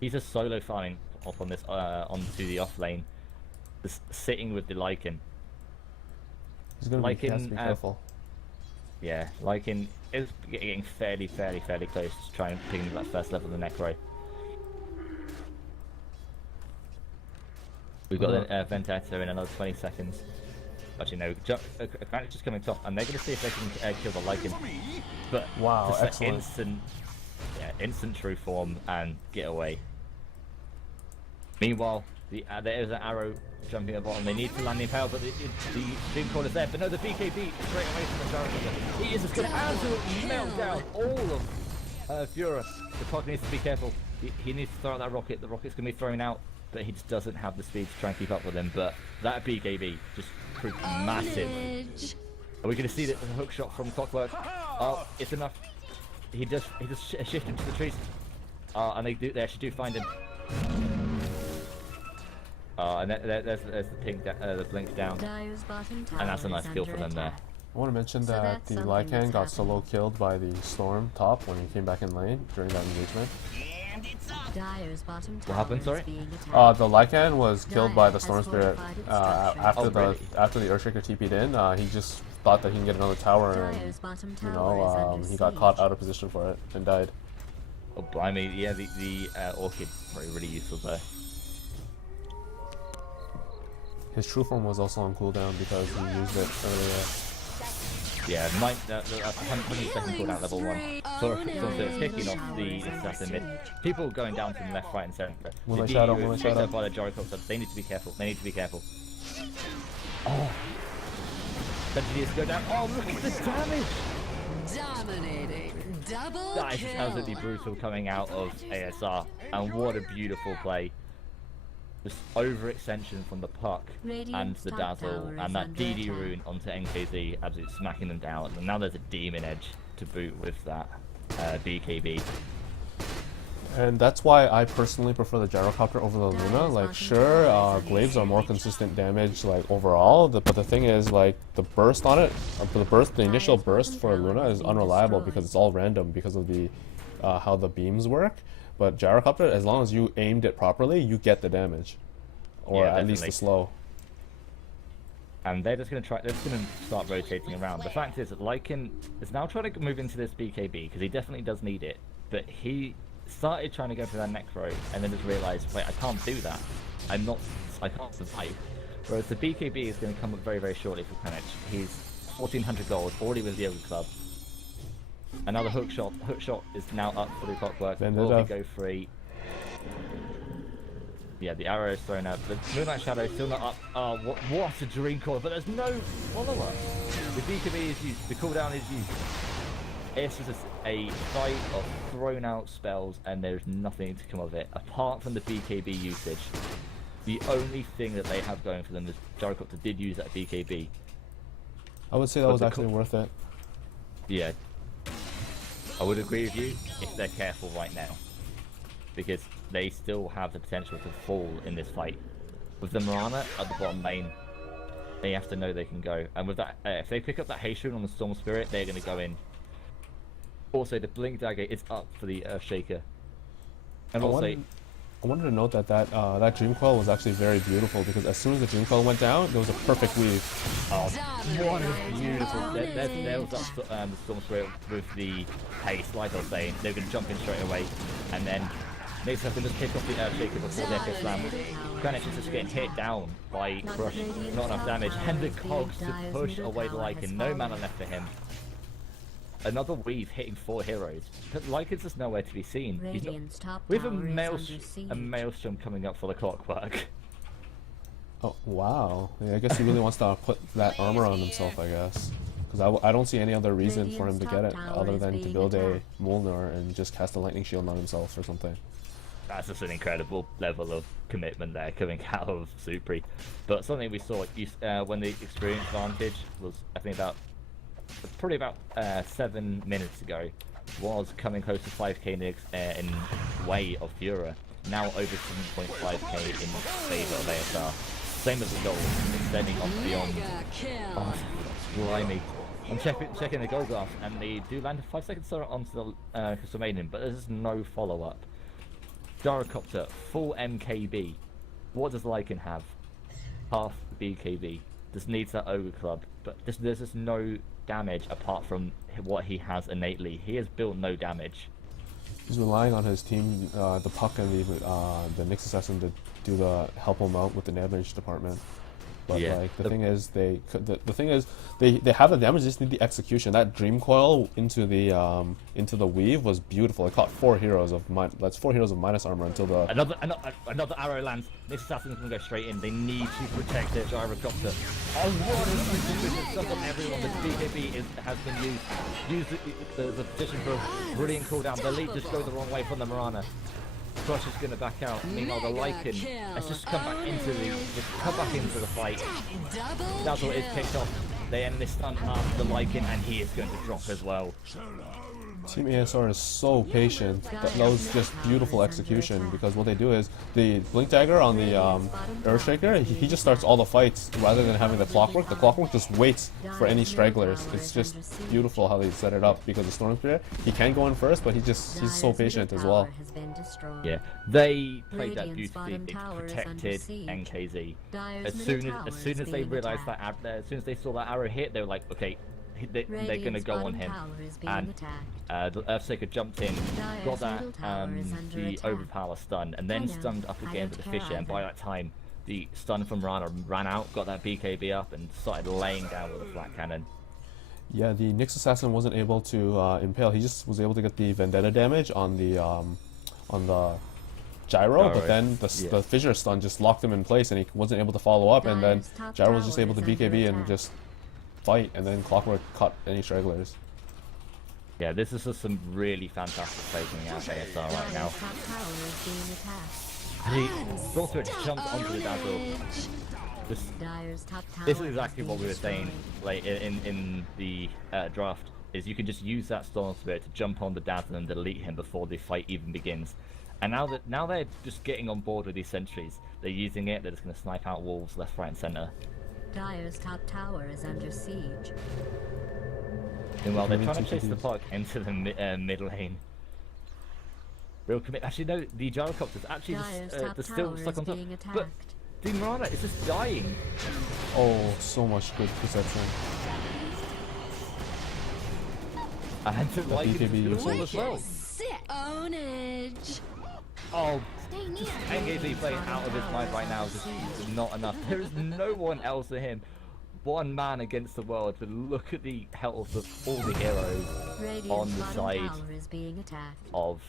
He's just solo farming up on this, onto the off lane. Just sitting with the Lycan. He's gonna be careful. Yeah, Lycan is getting fairly close to trying to ping that first level of the Necro. We've got the Vendetta in another 20 seconds. Actually, no, Granite's just coming top, and they're going to see if they can kill the Lycan. But wow, just excellent. Instant true form and get away. Meanwhile, there is an arrow jumping at the bottom. They need to land the Impale, but the beam call is there. But no, the BKB straight away from the Jarrett. He is just going to absolutely melt down all of FUREUR. The Cog needs to be careful. He needs to throw out that rocket. The rocket's going to be thrown out, but he just doesn't have the speed to try and keep up with him. But that BKB just proved massive. Are we going to see the hook shot from Clockwork? Oh, it's enough. He just shifted to the trees. And they actually do find him. And there's the pink, the blink down, and that's a nice kill for them there. I want to mention that the Lycan got solo killed by the Storm top when he came back in lane during that engagement. What happened, sorry? The Lycan was killed by the Storm Spirit after the Earthshaker TP'd in. He just thought that he can get another tower, and he got caught out of position for it and died. Oh, blimey! Yeah, the Orchid really useful there. His true form was also on cooldown because he used it earlier. Yeah, 100 second cooldown level 1. So it's kicking off the assassin mid. People going down from left, right, and centre. Moonlight Shadow. By the Jericho, they need to be careful. Oh! Benji go down. Oh, look at the damage! Dominating. Double that is absolutely brutal coming out of ASR. And what a beautiful play. Just overextension from the puck and the dazzle and that DD rune onto NKZ, absolutely smacking them down. And now there's a demon edge to boot with that BKB. And that's why I personally prefer the Gyrocopter over the Luna. Like, sure, Glaives are more consistent damage, like, overall, but the thing is, like, the burst on it, the initial burst for Luna is unreliable because it's all random because of the how the beams work. But Gyrocopter, as long as you aimed it properly, you get the damage, or yeah, at least the slow. And they're just going to start rotating around. The fact is that Lycan is now trying to move into this BKB because he definitely does need it, but he started trying to go for that Necro and then just realized, wait, I can't do that. I can't survive. Whereas the BKB is going to come up very, very shortly for Kranich. He's 1400 gold, already with the Yoga Club. Another hook shot. Hook shot is now up for the Clockwork. Will he go free? Yeah, the arrow is thrown out. The Moonlight Shadow is still not up. Oh, what a dream call! But there's no follow-up. The BKB is used. The cooldown is used. It's just a fight of thrown out spells, and there's nothing to come of it apart from the BKB usage. The only thing that they have going for them is Gyrocopter did use that BKB. I would say that was actually worth it. Yeah. I would agree with you if they're careful right now, because they still have the potential to fall in this fight. With the Mirana at the bottom lane, they have to know they can go. And with that, if they pick up that haste rune on the Storm Spirit, they're going to go in. Also, the Blink Dagger is up for the Earthshaker. And I wanted to note that that Dream Coil was actually very beautiful, because as soon as the Dream Coil went down, there was a perfect weave. Oh, what a beautiful! There was the Storm Spirit with the haste, like I was saying. They're going to jump in straight away, and then next up, just pick off the Earthshaker before the Echo Slam. Kranich is just getting hit down by Crush, not enough damage, and the Cogs to push away the Lycan. No mana left for him. Another weave hitting 4 heroes. But Lycan's just nowhere to be seen. We have a maelstrom coming up for the Clockwork. Oh, wow. Yeah, I guess he really wants to put that armor on himself, I guess. Because I don't see any other reason for him to get it other than to build a Molnar and just cast a Lightning Shield on himself or something. That's just an incredible level of commitment there coming out of Supri. But something we saw when the experience advantage was, I think, probably about 7 minutes ago, was coming close to 5k in way of FUREUR. Now over 7.5k in favour of ASR. Same as the goal, extending on beyond. Oh, blimey. I'm checking the gold graph, and they do land a 5-second stun onto the Crystal Maiden, but there's no follow-up. Gyrocopter, full MKB. What does Lycan have? Half the BKB. This needs that Ogre Club, but there's just no damage apart from what he has innately. He has built no damage. He's relying on his team, the Puck and the Nyx Assassin to do the help him out with the damage department. But yeah, like the thing is they have the damage, they just need the execution. That Dream Coil into the weave was beautiful. It caught 4 heroes of minus armor until the another arrow lands. This assassin's gonna go straight in. They need to protect their gyrocopter. Oh, what a stuff on everyone. The BKB has been used. The position for a brilliant cooldown. The lead just go the wrong way from the Mirana. Crush is going to back out. Meanwhile, the Lycan has just come back into the fight. That's what is kicked off. They end this stun after the Lycan, and he is going to drop as well. Team ASR is so patient. That was just beautiful execution, because what they do is the Blink Dagger on the Earthshaker, he just starts all the fights rather than having the Clockwork. The Clockwork just waits for any stragglers. It's just beautiful how they set it up, because the Storm Spirit, he can go in first, but he's so patient as well. Yeah, they played that beautifully. They protected NKZ. As soon as they realized that, as soon as they saw that arrow hit, they were like, okay, they're gonna go on him, and the Earthshaker jumped in, got that the overpower stun, and then stunned up again with the Fisher, and by that time the stun from Rana ran out, got that BKB up, and started laying down with a flat cannon. Yeah, the Nyx Assassin wasn't able to impale. He just was able to get the Vendetta damage on the Gyro, but then the Fissure stun just locked him in place, and he wasn't able to follow up, and then Gyro was just able to BKB and just fight, and then Clockwork caught any stragglers. Yeah, this is just some really fantastic play coming out of ASR right now. He also jumped onto the Dazzle. This is exactly what we were saying, like in the draft. Is you can just use that Storm Spirit to jump on the Dazzle and delete him before the fight even begins. And now they're just getting on board with these sentries. They're using it. They're just going to snipe out wolves left, right, and center. Dire's top tower is under siege. Meanwhile, they're trying to chase the Puck into the mid lane. Real commit. Actually, no, the Gyrocopter's actually they're still stuck on top. But the Mirana is just dying. Oh, so much good perception. And the BKB is as well. Ownage. Oh, NKZ playing out of his mind right now, just not enough. There is no one else to him. One man against the world, but look at the health of all the heroes on the side of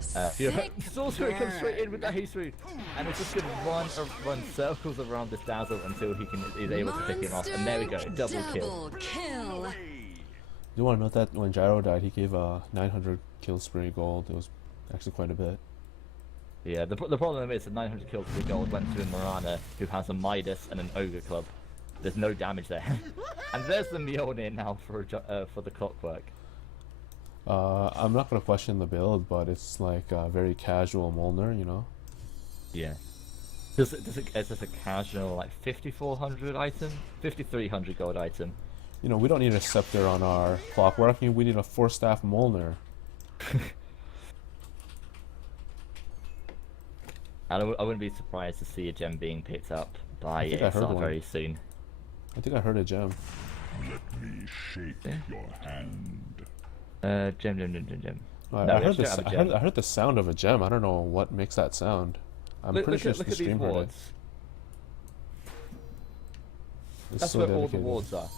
FUREUR. Sorcerer comes straight in with that haste root, and it's just going to run circles around this Dazzle until is able to pick him off. And there we go, double kill. You want to note that when Gyro died, he gave a 900 kill spree gold. It was actually quite a bit. Yeah, the problem is that 900 kills for gold went to a Mirana who has a Midas and an Ogre Club. There's no damage there. And there's the Mjolnir now for the Clockwork. I'm not going to question the build, but it's like a very casual Mjolnir, you know? Yeah. It's just a casual, like, 5,400 item? 5,300 gold item. You know, we don't need a Scepter on our Clockwork, we need a 4-staff Mjolnir. I wouldn't be surprised to see a gem being picked up by ASR very soon. I think I heard a gem. Let me shake your hand. Gem. I heard the sound of a gem. I don't know what makes that sound. I'm pretty sure the stream heard it. That's so where dedicated. all the wards are.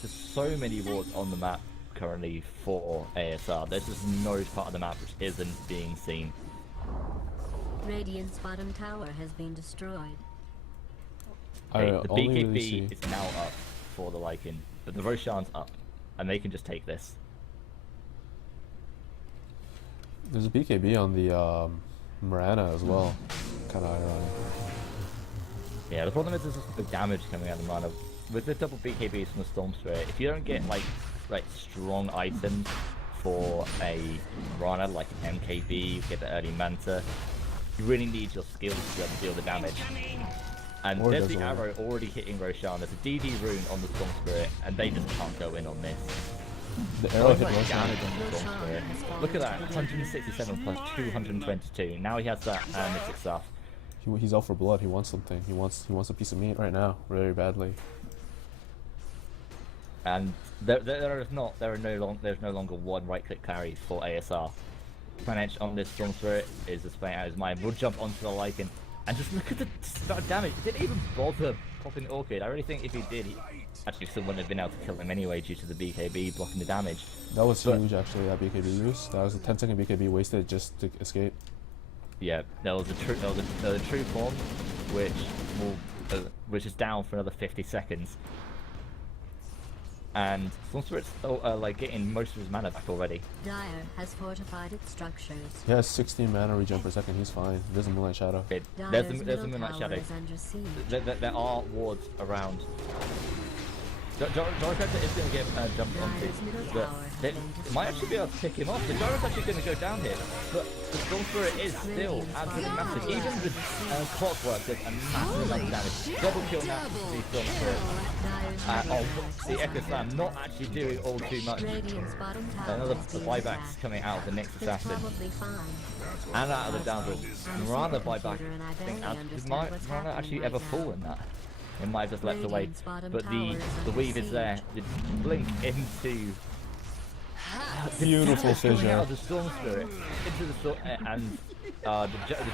There's so many wards on the map currently for ASR. There's just no part of the map which isn't being seen. Radiant's bottom tower has been destroyed. The BKB is now up for the Lycan, but the Roshan's up, and they can just take this. There's a BKB on the Mirana as well. Kind of ironic. Yeah, the problem is there's just the damage coming out of the Mirana. With the double BKBs from the Storm Spirit, if you don't get like strong items for a Mirana, like an MKB, you get the early Manta, you really need your skills to be able to deal the damage. And Or there's the doesn't arrow already hitting Roshan. There's a DD rune on the Storm Spirit, and they just can't go in on this. The arrow hit Like Roshan. damage on the Storm Spirit. Look at that, 167 plus 222. Now he has that mythic stuff. He's out for blood. He wants something. He wants a piece of meat right now, very badly. And there's no longer one right-click carry for ASR. Manage on this Storm Spirit is just playing out his mind. We'll jump onto the Lycan and just look at the start damage. He didn't even bother popping the Orchid. I really think if he did, he actually still wouldn't have been able to kill him anyway due to the BKB blocking the damage. That was huge, actually. That BKB use. That was a 10-second BKB wasted just to escape. Yeah, there was a true form, which is down for another 50 seconds. And Storm Spirit's like getting most of his mana back already. Dire has fortified its structures. He has 16 mana regen per second. He's fine. There's a Moonlight Shadow. There's a Moonlight Shadow. There are wards around. Gyrocopter is going to get jumped onto, but it might actually be able to pick him off. The Gyro's actually going to go down here, but the Storm Spirit is still absolutely massive. Even the Clockwork does a massive amount of damage. Double kill now for the Storm Spirit. The Echo Slam not actually doing all too much. Another buybacks coming out of the next assassin. And out of the downward. Mirana buyback. Did Mirana actually ever fall in that? It might have just leapt away, but the weave is there. The blink into Beautiful fissure. Out of the Storm Spirit into the storm, and the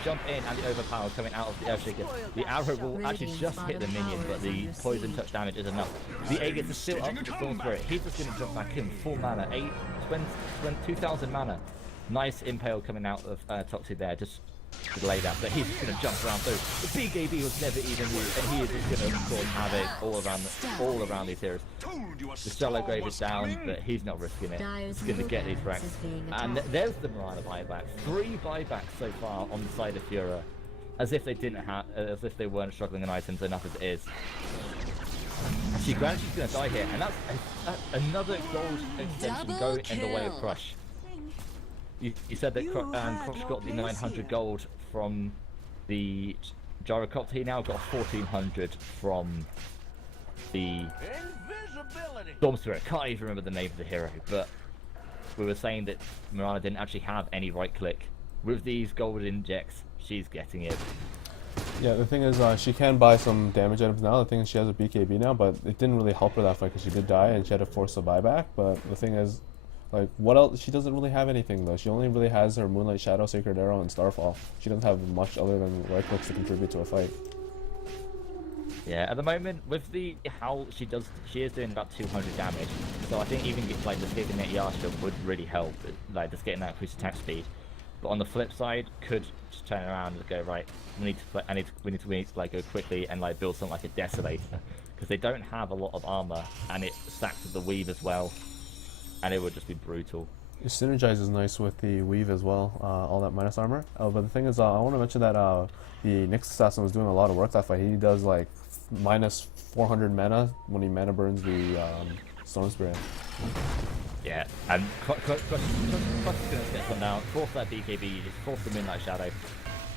jump in and the overpower coming out of the Earthshaker. The arrow will actually just hit the minion, but the poison touch damage is enough. The Aegis is still up to the Storm Spirit. He's just going to jump back in, full mana, 2,000 mana. Nice impale coming out of Toxic there, just to delay that, but he's just going to jump around through. The BKB was never even used, and he is just going to cause havoc all around these heroes. The Shallow Grave is down, but he's not risking it. He's going to get these wrecks. And there's the Mirana buyback. 3 buybacks so far on the side of FUREUR, as if they didn't have, as if they weren't struggling on items enough as it is. She's going to die here, and that's another gold extension going in the way of Crush. You said that Crush got the 900 gold from the Gyrocopter. He now got 1400 from the Storm Spirit. Can't even remember the name of the hero, but we were saying that Mirana didn't actually have any right click. With these gold injects, she's getting it. Yeah, the thing is, she can buy some damage items now. The thing is, she has a BKB now, but it didn't really help her that fight because she did die and she had to force a buyback. But the thing is, like, what else? She doesn't really have anything though. She only really has her Moonlight Shadow, Sacred Arrow, and Starfall. She doesn't have much other than right clicks to contribute to a fight. Yeah, at the moment with the how she is doing about 200 damage. So I think even like just getting that Yasha would really help, like just getting that increased attack speed. But on the flip side, could just turn around and go right. We need to like go quickly and like build something like a Desolator because they don't have a lot of armor and it stacks with the weave as well. And it would just be brutal. It synergizes nice with the weave as well, all that minus armor. But the thing is, I want to mention that the Nyx Assassin was doing a lot of work that fight. He does like minus 400 mana when he mana burns the Stone Spirit. Yeah, and Crush is going to get some down, force that BKB, just force the Moonlight Shadow,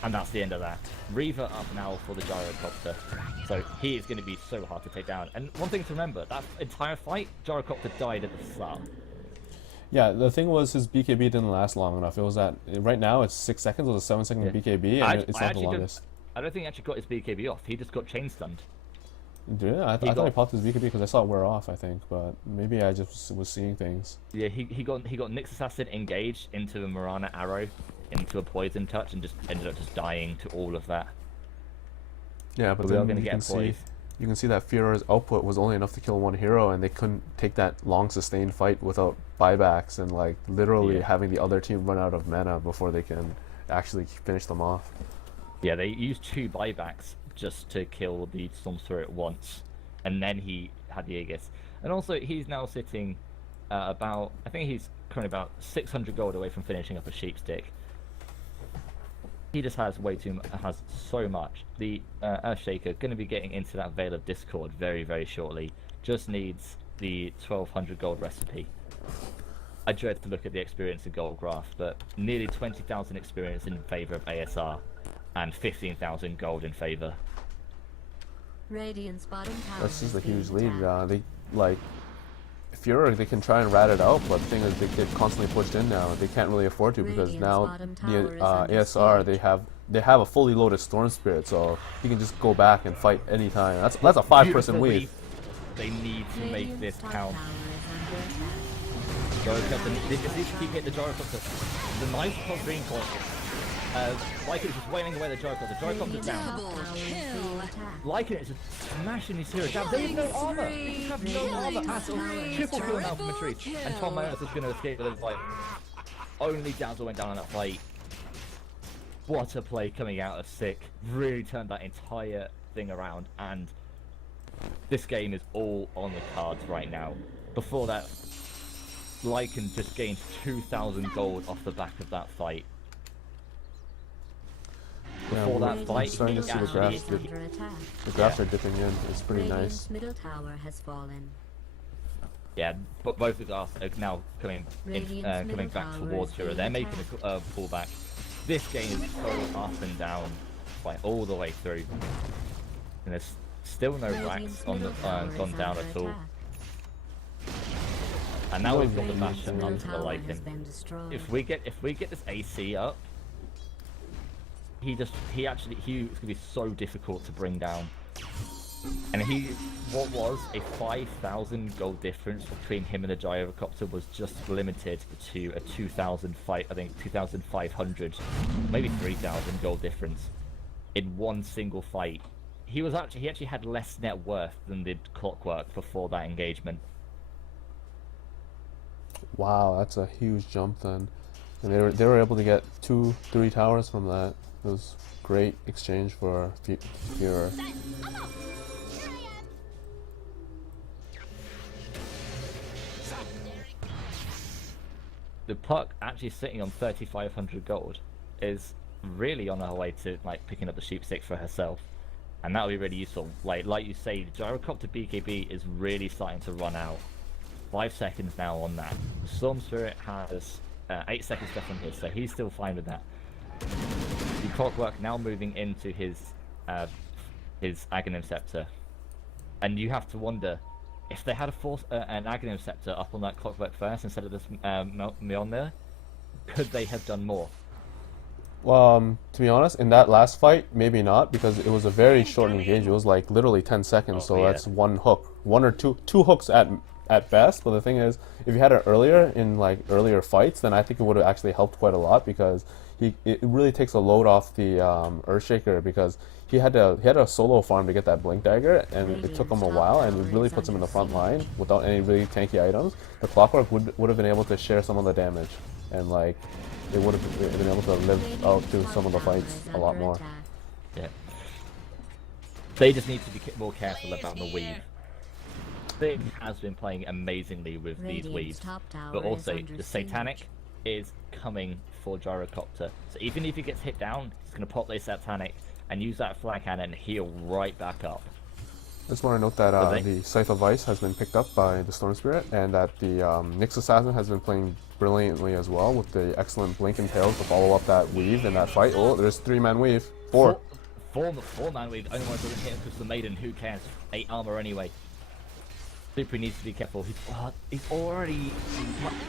and that's the end of that. Reaver up now for the Gyrocopter, so he is going to be so hard to take down. And one thing to remember, that entire fight, Gyrocopter died at the start. Yeah, the thing was his BKB didn't last long enough. It was at, right now it's 6 seconds, it was a 7-second BKB, and it's not the longest. I don't think he actually got his BKB off, he just got chain stunned. Yeah, I thought he popped his BKB because I saw it wear off, I think, but maybe I just was seeing things. Yeah, he got Nyx Assassin engaged into a Mirana arrow, into a poison touch, and just ended up just dying to all of that. Yeah, but then you can see that FUREUR's output was only enough to kill one hero, and they couldn't take that long sustained fight without buybacks and like literally having the other team run out of mana before they can actually finish them off. Yeah, they used 2 buybacks just to kill the Storm Spirit once, and then he had the Aegis. And also, he's now sitting about, I think he's currently about 600 gold away from finishing up a Sheepstick. He just has has so much. The Earthshaker going to be getting into that Veil of Discord very, very shortly. Just needs the 1200 gold recipe. I dread to look at the experience in gold graph, but nearly 20,000 experience in favor of ASR, and 15,000 gold in favor. Radiant's bottom tower That's just a has been huge lead. attacked. They like FUREUR, they can try and rat it out, but the thing is they get constantly pushed in now. They can't really afford to because Radiant's now bottom the tower is under ASR siege. they have a fully loaded Storm Spirit, so he can just go back and fight anytime. That's a 5-person weave. They need to make Radiant's this top count. tower is under attack. Gyrocopter, they just need to keep hitting the Gyrocopter. The nice plus green point. Lycan is just wailing away the Gyrocopter. Gyrocopter's down. Top tower is being attacked. Lycan is just smashing these heroes down. They have no armor. They have no armor at all. Triple kill now from Retreat. And Tom Mayonis is going to escape with his fight. Only Dazzle went down in that fight. What a play coming out of Sick. Really turned that entire thing around. And this game is all on the cards right now. Before that, Lycan just gained 2,000 gold off the back of that fight. Before that fight, starting to see the graphs. Is under attack. The graphs are dipping in. It's pretty Radiant's nice. middle tower has fallen. yeah, but both of us are now coming Radiant's coming back middle towards tower Fureur. is They're being making a pullback. This game is so up and down, like all the way through, and there's still no racks Radiant's on the middle tower gone is down under at all. attack. And now we've got the Radiant's Bastion middle onto the tower has Lycan. been destroyed. If we get this AC up, it's gonna be so difficult to bring down. And what was a 5,000 gold difference between him and the Gyrocopter was just limited to a 2,000 fight, I think 2,500, maybe 3,000 gold difference in one single fight. He actually had less net worth than did Clockwork before that engagement. Wow, that's a huge jump then. And they were able to get 2-3 towers from that. It was great exchange for FUREUR. The puck actually sitting on 3,500 gold is really on her way to like picking up the sheep stick for herself, and that would be really useful. Like you say, the Gyrocopter BKB is really starting to run out. 5 seconds now on that. The Storm Spirit has 8 seconds left on his, so he's still fine with that. The Clockwork now moving into his Aghanim Scepter, and you have to wonder if they had an Aghanim Scepter up on that Clockwork first instead of this Mjolnir, could they have done more? To be honest, in that last fight, maybe not, because it was a very short engagement. It was like literally 10 seconds, so yeah. that's one hook. One or two hooks at best, but the thing is, if you had it earlier in like earlier fights, then I think it would have actually helped quite a lot, because it really takes a load off the Earthshaker, because he had a solo farm to get that Blink Dagger, and it took him a while, and it really puts him in the front line without any really tanky items. The Clockwork would have been able to share some of the damage, and like they would have been able to live out to some of the fights a lot more. Yeah. They just need to be more careful about the weave. Big has been playing amazingly with these weaves, but also the Satanic is coming for Gyrocopter. So even if he gets hit down, he's going to pop this Satanic and use that flag cannon and heal right back up. I just want to note that the Scythe of Ice has been picked up by the Storm Spirit, and that the Nyx Assassin has been playing brilliantly as well, with the excellent Blink and Tails to follow up that weave in that fight. Oh, there's 3-man weave. Four-man weave. Only one doesn't hit him because the Maiden. Who cares? 8 armor anyway. Super needs to be careful. He's already.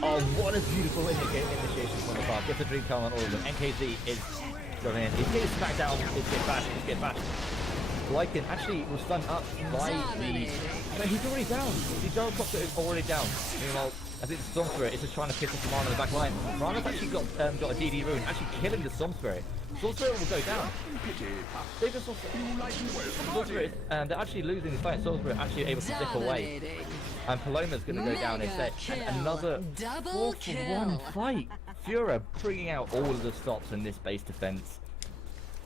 Oh, what a beautiful initiation from the bar. Gets a dream count on all of them. NKZ is going in. He's getting smacked down. He's getting bashed. Lycan actually was stunned up by the. No, he's already down. The Gyrocopter is already down. Meanwhile, I think the Storm Spirit is just trying to pick up Marana in the back line. Marana's actually got a DD rune, actually killing the Storm Spirit. Storm Spirit will go down. They just Storm Spirit, they're actually losing this fight. Storm Spirit actually able to zip away. And Paloma's going to go down instead. And another 4-1 fight. FUREUR bringing out all of the stops in this base defense.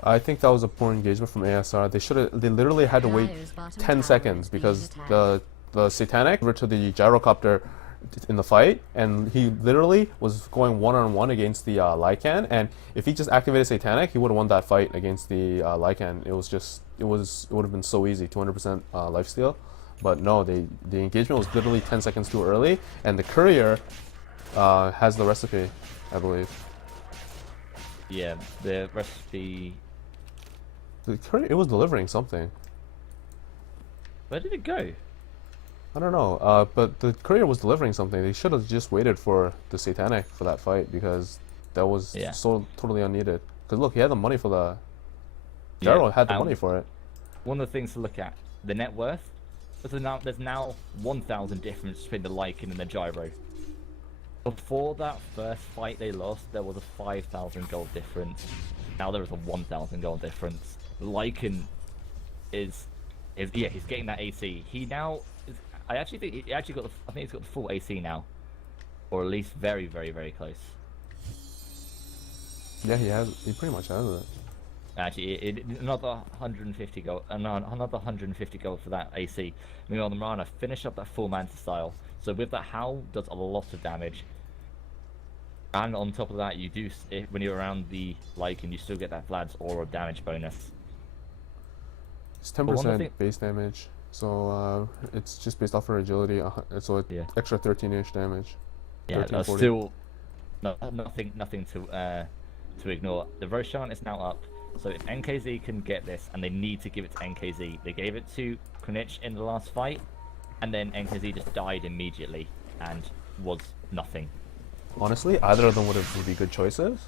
I think that was a poor engagement from ASR. They literally had to wait 10 seconds, because the Satanic over to the Gyrocopter in the fight, and he literally was going one-on-one against the Lycan, and if he just activated Satanic, he would have won that fight against the Lycan. It would have been so easy, 200% lifesteal, but no, the engagement was literally 10 seconds too early, and the Courier has the recipe, I believe. Yeah, the recipe. The Courier, it was delivering something. Where did it go? I don't know, but the courier was delivering something. They should have just waited for the Satanic for that fight, because that was so totally unneeded. Because look, he had the money for the... Gyro had the money for it. One of the things to look at, the net worth. There's now 1,000 difference between the Lycan and the Gyro. Before that first fight they lost, there was a 5,000 gold difference. Now there is a 1,000 gold difference. The Lycan is he's getting that AC. He now is, I actually think he actually got I think he's got the full AC now, or at least very, very, very close. Yeah, he pretty much has it. Actually, another 150 gold, another 150 gold for that AC. Meanwhile, the Marana finish up that full Manta style. So with that, Howl does a lot of damage. And on top of that, you do, when you're around the Lycan, you still get that Vlad's aura damage bonus. It's 10% base damage, so it's just based off her agility. So it's extra 13-ish damage. Yeah, that's still nothing to ignore. The Roshan is now up. So if NKZ can get this, and they need to give it to NKZ, they gave it to Krenich in the last fight, and then NKZ just died immediately and was nothing. Honestly, either of them would be good choices,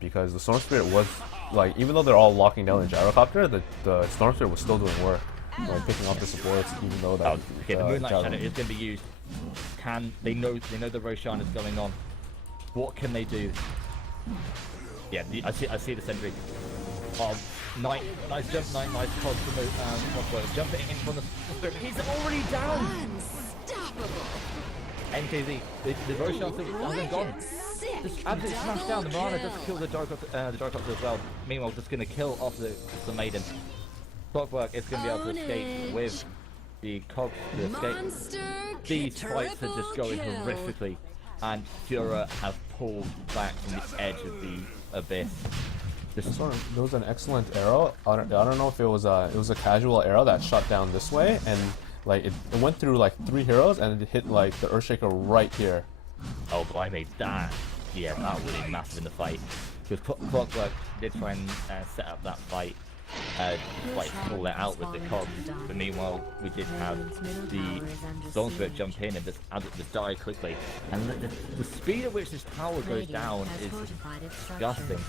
because the Storm Spirit was, like, even though they're all locking down the Gyrocopter, the Storm Spirit was still doing work, like picking off the supports, even though that. Okay, the Moonlight Shadow is going to be used. They know the Roshan is going on. What can they do? Yeah, I see the sentry. Nice jump, nice cog from the crossbow. Jumping in from the spirit. He's already down! Unstoppable! NKZ, the Roshan hasn't gone. Just absolutely smashed down. The Marana does kill the Gyrocopter as well. Meanwhile, just going to kill off the Maiden. Clockwork is going to be able to escape with the cog to escape. These fights are just going horrifically, and FUREUR have pulled back from the edge of the abyss. There was an excellent arrow. I don't know if it was a casual arrow that shot down this way, and like it went through like 3 heroes, and it hit like the Earthshaker right here. Oh, blimey, that would be massive in the fight. Because Clockwork did try and set up that fight, pull it out with the cogs. But meanwhile, we did have the Storm Spirit jump in and just die quickly. And the speed at which this tower goes down is disgusting.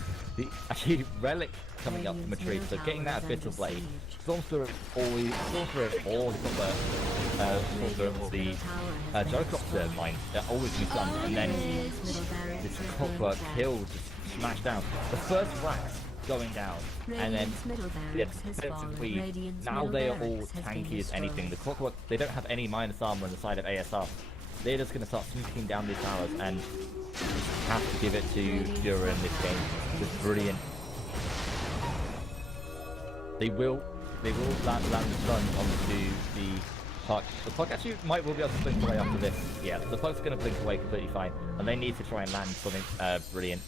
Actually, Relic coming up from a tree, so getting that a bit of blade. Storm Spirit always got the Gyrocopter mine always be done, and then this Clockwork kill just smashed down. The first racks going down, and then now they are all tanky as anything. The Clockwork, they don't have any minus armor on the side of ASR. They're just going to start sneaking down these towers, and have to give it to FUREUR in this game. It's brilliant. They will land the stun onto the puck. The puck actually will be able to blink away after this. Yeah, the puck's going to blink away completely fine, and they need to try and land something brilliant.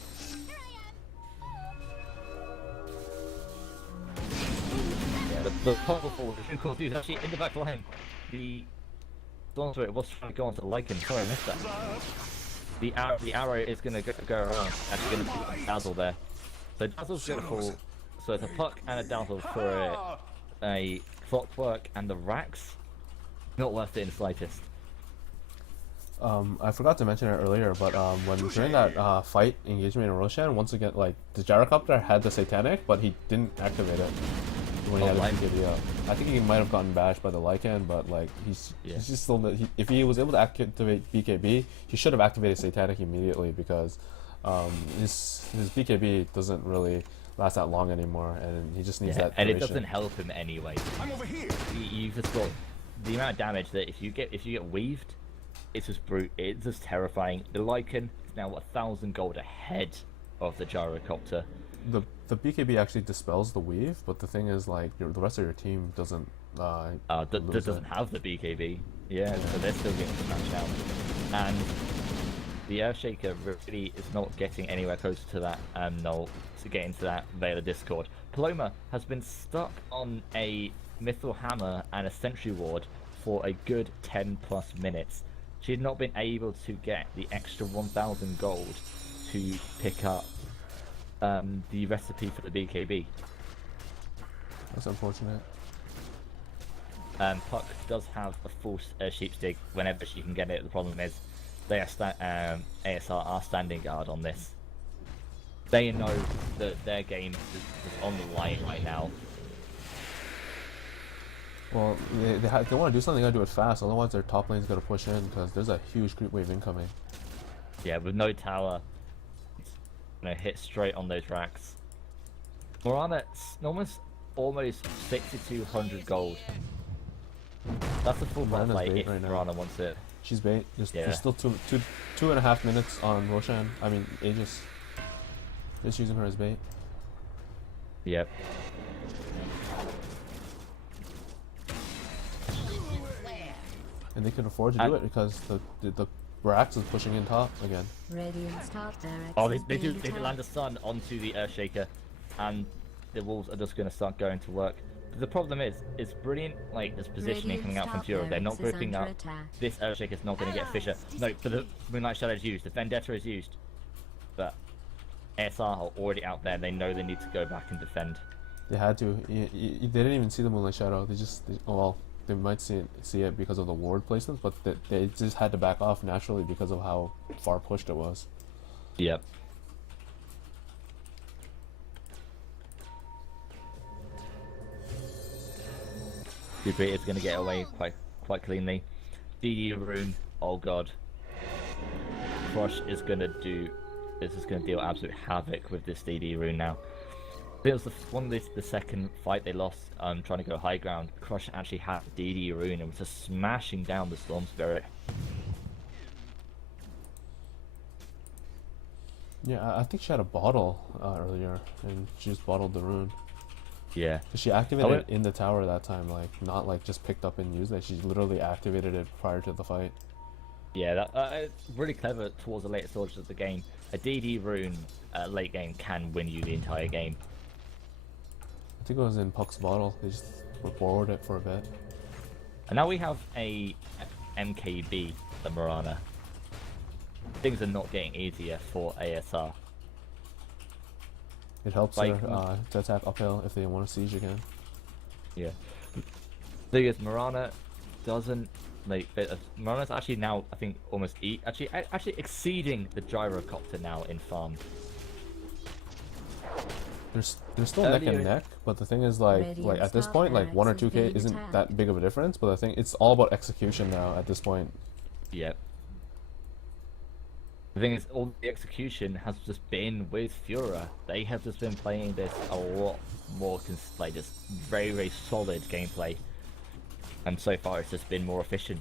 Yeah, the puck before the cool dude actually in the back line. The Storm Spirit was trying to go onto the Lycan. Sorry, I missed that. The arrow is going to go around. Actually going to put Dazzle there. So Dazzle's going to fall. So it's a puck and a Dazzle for a Clockwork and the racks. Not worth it in the slightest. I forgot to mention it earlier, but during that fight engagement in Roshan, once again, like the Gyrocopter had the Satanic, but he didn't activate it when he had the BKB up. I think he might have gotten bashed by the Lycan, but like he's just still. If he was able to activate BKB, he should have activated Satanic immediately, because his BKB doesn't really last that long anymore, and he just needs that duration. And it doesn't help him anyway. I'm over here. You've just got the amount of damage that if you get weaved, it's just it's just terrifying. The Lycan is now 1,000 gold ahead of the Gyrocopter. The BKB actually dispels the weave, but the thing is, like, the rest of your team doesn't. Doesn't have the BKB. Yeah, so they're still getting smashed out. And the Earthshaker really is not getting anywhere closer to that null to get into that Veil of Discord. Paloma has been stuck on a Mithril Hammer and a Sentry Ward for a good 10+ minutes. She had not been able to get the extra 1,000 gold to pick up the recipe for the BKB. That's unfortunate. Puck does have a full sheep's dig whenever she can get it. The problem is, they are ASR are standing guard on this. They know that their game is on the line right now. Well, they want to do something, they gotta do it fast, otherwise their top lane's gonna push in, because there's a huge creep wave incoming. Yeah, with no tower, it's gonna hit straight on those racks. Mirana, almost 6,200 gold. That's a full Mirana's play bait if right now. Mirana wants it. She's bait. There's still two and a half minutes on Roshan. I mean, Aegis. Just using her as bait. Yep. And they can afford to do it because the Brax is pushing in top again. Radiant's top barracks Oh, is they being do attacked. land a stun onto the Earthshaker, and the Wolves are just going to start going to work. The problem is, it's brilliant, like, this positioning coming out from FUReuR. They're not gripping up. This Earthshaker's not going to get Fisher. No, but the Moonlight Shadow is used. The Vendetta is used. But ASR are already out there. They know they need to go back and defend. They had to. They didn't even see the Moonlight Shadow. Well, they might see it because of the ward placements, but they just had to back off naturally because of how far pushed it was. Yep. Super is going to get away quite cleanly. DD Rune, oh god. Crush is going to deal absolute havoc with this DD Rune now. It was the second fight they lost, trying to go high ground. Crush actually had DD Rune and was just smashing down the Storm Spirit. Yeah, I think she had a bottle earlier, and she just bottled the rune. Yeah. She activated it in the tower that time, like not like just picked up and used it. She literally activated it prior to the fight. Yeah, it's really clever towards the later stages of the game. A DD Rune late game can win you the entire game. I think it was in Puck's bottle. They just borrowed it for a bit. And now we have a MKB, the Mirana. Things are not getting easier for ASR. It helps Like, her to attack uphill if they want to siege again. Yeah. Thing is, Mirana doesn't like. Mirana's actually now, I think, almost actually exceeding the gyrocopter now in farm. They're still neck and neck, but the thing is, like at this point, like 1 or 2k isn't that big of a difference. But I think it's all about execution now at this point. Yep. The thing is, all the execution has just been with FUReuR. They have just been playing this a lot more, like just very, very solid gameplay. And so far, it's just been more efficient.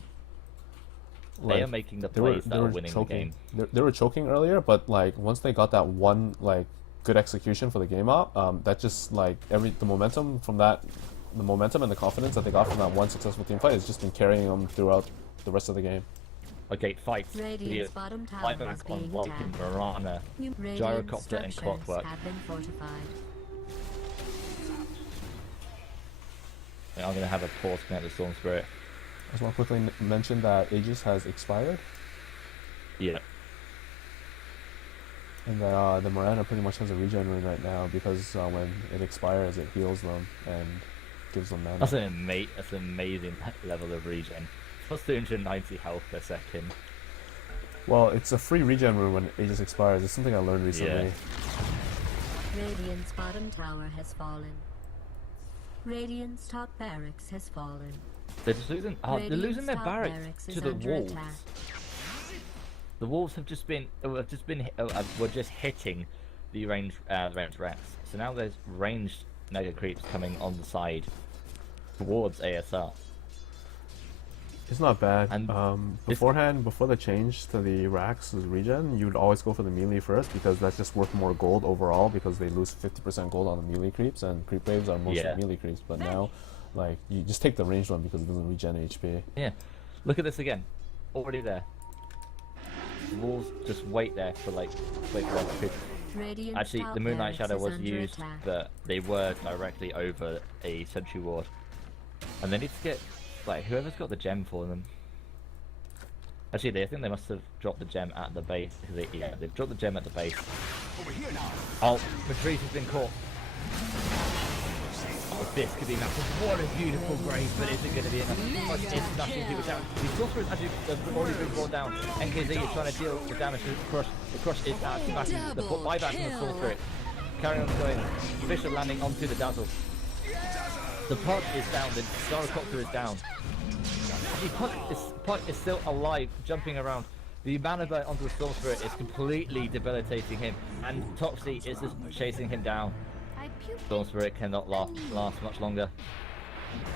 They are making the plays that are winning the game. They were choking earlier, but like once they got that one like good execution for the game up, that just like the momentum and the confidence that they got from that one successful team fight has just been carrying them throughout the rest of the game. Okay, fights. Radiant's bottom tower Fight is back being on Vulcan, attacked. Mirana, Radiant Gyrocopter, and structures Clockwork. have been fortified. I'm going to have a pause connect the Storm Spirit. I just want to quickly mention that Aegis has expired, Yeah. and that the Mirana pretty much has a regen rune right now because when it expires, it heals them and gives them mana. That's an amazing level of regen. Plus 290 health per second. Well, it's a free regen rune when Aegis expires. It's something I learned recently. Yeah. Radiant's bottom tower has fallen. Radiant's top barracks has fallen. They're just losing. Oh, they're losing their Radiant's top barracks barracks to is the under Wolves. attack. The Wolves have just been were just hitting the ranged racks. So now there's ranged mega creeps coming on the side towards ASR. It's not bad. And Beforehand, before the change to the racks regen, you'd always go for the melee first because that's just worth more gold overall because they lose 50% gold on the melee creeps and creep waves are mostly melee creeps. But now, like, you just take the ranged one because it doesn't regen HP. Yeah. Look at this again. Already there. The Wolves just wait there for like creep. Radiant's Actually, top the Moonlight barracks Shadow is was under used, attack. but they were directly over a sentry ward. And they need to get, like, whoever's got the gem for them. Actually, I think they must have dropped the gem at the base. They've dropped the gem at the base. Oh, Matrice has been caught. This could be massive. What a beautiful grave, but is it going to be enough? It's nothing people down. The sorcerer is actually already been brought down. NKZ is trying to deal the damage to the crush. The crush is massive. The buyback from the sorcerer. Carrying on going. Fisher landing onto the dazzle. The puck is down. The gyrocopter is down. The puck is still alive, jumping around. The mana burn onto the Storm Spirit is completely debilitating him, and Toxie is just chasing him down. Storm Spirit cannot last much longer.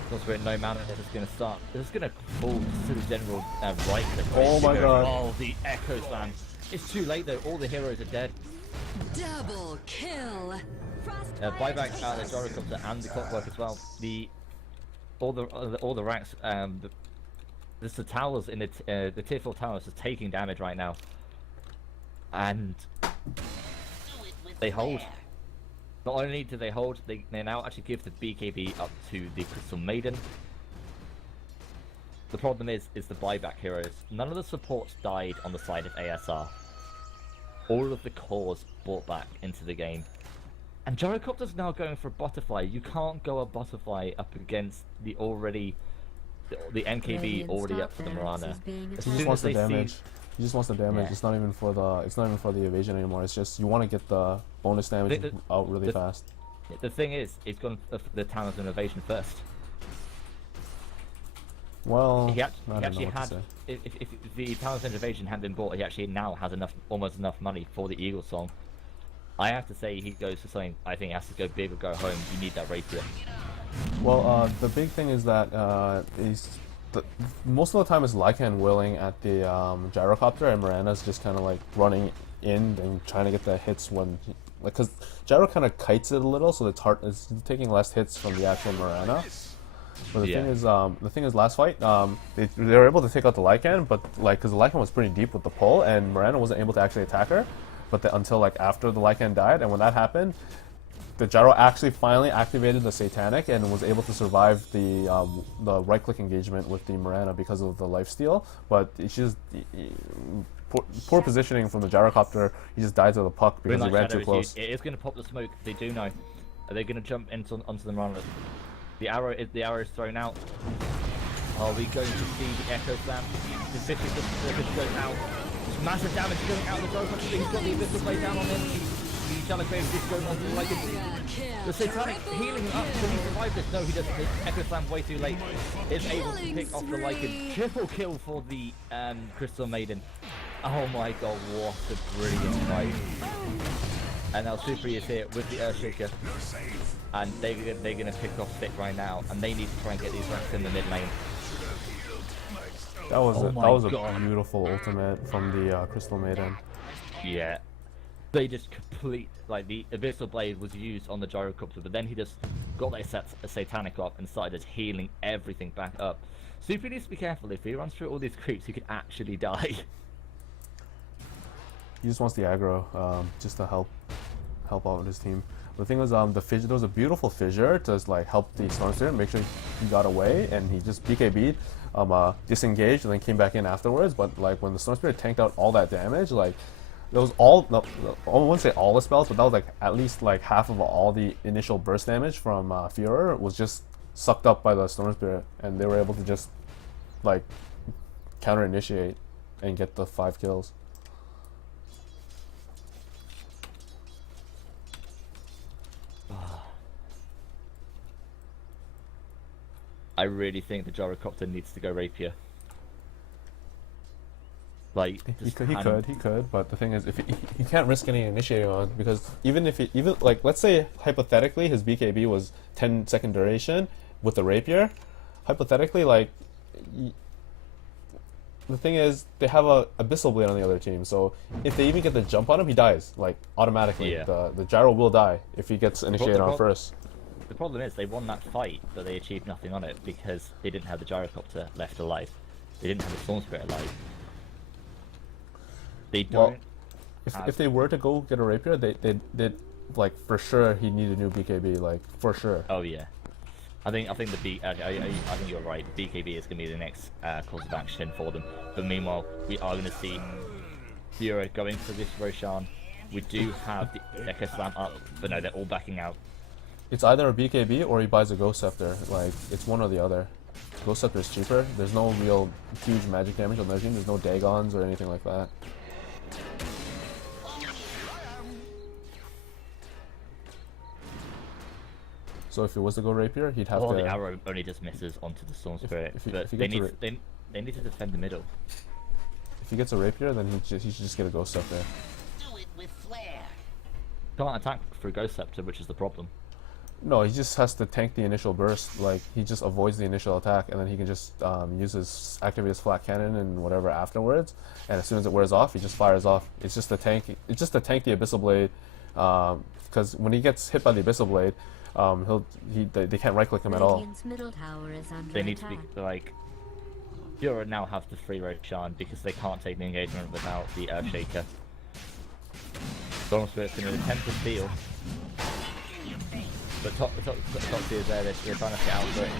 Storm Spirit, no mana, is just going to start. It's going to fall to the general right click. Oh my god. Oh, the Echo Slam. It's too late though, all the heroes are dead. Double kill. Buyback the gyrocopter and the clockwork as well. All the ranks, the towers in the tier 4 towers are taking damage right now, and they hold. Not only do they hold, they now actually give the BKB up to the Crystal Maiden. The problem is the buyback heroes. None of the supports died on the side of ASR. All of the cores brought back into the game. And Gyrocopter's now going for a butterfly. You can't go a butterfly up against the MKB already up for the Marana. He just wants the damage. He just wants the damage. Yeah. It's not even for the evasion anymore. It's just you want to get the bonus damage out really fast. The thing is, it's gone for the Talisman evasion first. Well, he actually had. If the Talisman evasion hadn't been bought, he actually now has almost enough money for the Eagle Song. I have to say, he goes for something. I think he has to go big or go home. You need that rapier. Well, the big thing is that most of the time it's Lycan willing at the gyrocopter, and Miranda's just kind of like running in and trying to get the hits when, because Gyro kind of kites it a little, so it's taking less hits from the actual Miranda. But the thing is, last fight, they were able to take out the Lycan, but because the Lycan was pretty deep with the pull, and Miranda wasn't able to actually attack her. But until after the Lycan died, and when that happened, the Gyro actually finally activated the Satanic and was able to survive the right-click engagement with the Miranda because of the lifesteal. But it's just poor positioning from the Gyrocopter. He just died to the puck because he ran too close. It is going to pop the smoke. They do know. Are they going to jump onto the Miranda? The arrow is thrown out. Are we going to see the Echo Slam? The fish goes out. Massive damage going out of the Gyrocopter. He's got the Abyssal Blade down on him. The Shallow Grave is going on to like it. The Satanic healing him up. Can he survive this? No, he doesn't. The Echo Slam way too late. Is able to pick off the Lycan. Triple kill for the Crystal Maiden. Oh my god, what a brilliant fight. And now Super is here with the Earthshaker. And they're going to pick off Fit right now. And they need to try and get these ranks in the mid lane. That was a beautiful ultimate from the Crystal Maiden. Yeah. They just the Abyssal Blade was used on the Gyrocopter, but then he just got that Satanic up and started just healing everything back up. Super needs to be careful. If he runs through all these creeps, he could actually die. He just wants the aggro, just to help out with his team. The thing was, there was a beautiful fissure to help the Storm Spirit, make sure he got away, and he just BKB'd, disengaged, and then came back in afterwards. But when the Storm Spirit tanked out all that damage, it was I wouldn't say all the spells, but that was at least half of all the initial burst damage from FUREUR was just sucked up by the Storm Spirit, and they were able to just counter initiate and get the 5 kills. I really think the Gyrocopter needs to go Rapier. He could, but the thing is, if he can't risk any initiating on, because even let's say hypothetically his BKB was 10-second duration with the Rapier, hypothetically the thing is they have a Abyssal Blade on the other team, so if they even get the jump on him, he dies automatically. Yeah. The Gyro will die if he gets initiated on first. The problem is they won that fight, but they achieved nothing on it because they didn't have the Gyrocopter left alive. They didn't have the Storm Spirit alive. They don't. Well, if they were to go get a Rapier, they for sure he needed a new BKB, for sure. Oh yeah, I think I think you're right. BKB is going to be the next course of action for them. But meanwhile, we are going to see FUREUR going for this Roshan. We do have the Echo Slam up, but no, they're all backing out. It's either a BKB or he buys a Ghost Scepter. Like, it's one or the other. Ghost Scepter is cheaper. There's no real huge magic damage on their team. There's no Dagons or anything like that. So if it was to go Rapier, he'd have to... the arrow only just misses onto the Storm Spirit. But they need to defend the middle. If he gets a Rapier, then he should just get a Ghost Scepter. Do it with flair. Can't attack through Ghost Scepter, which is the problem. No, he just has to tank the initial burst. Like, he just avoids the initial attack, and then he can just activate his flat cannon and whatever afterwards. And as soon as it wears off, he just fires off. It's just to tank. It's just to tank the Abyssal Blade, because when he gets hit by the Abyssal Blade, they can't right click him at all. Radiant's middle tower is under They need to attack. be like. FUReuR now have the free road Shan because they can't take the engagement without the Earthshaker. Storm Spirit's going to attempt to steal. But top tier is there, they're trying to get out for it.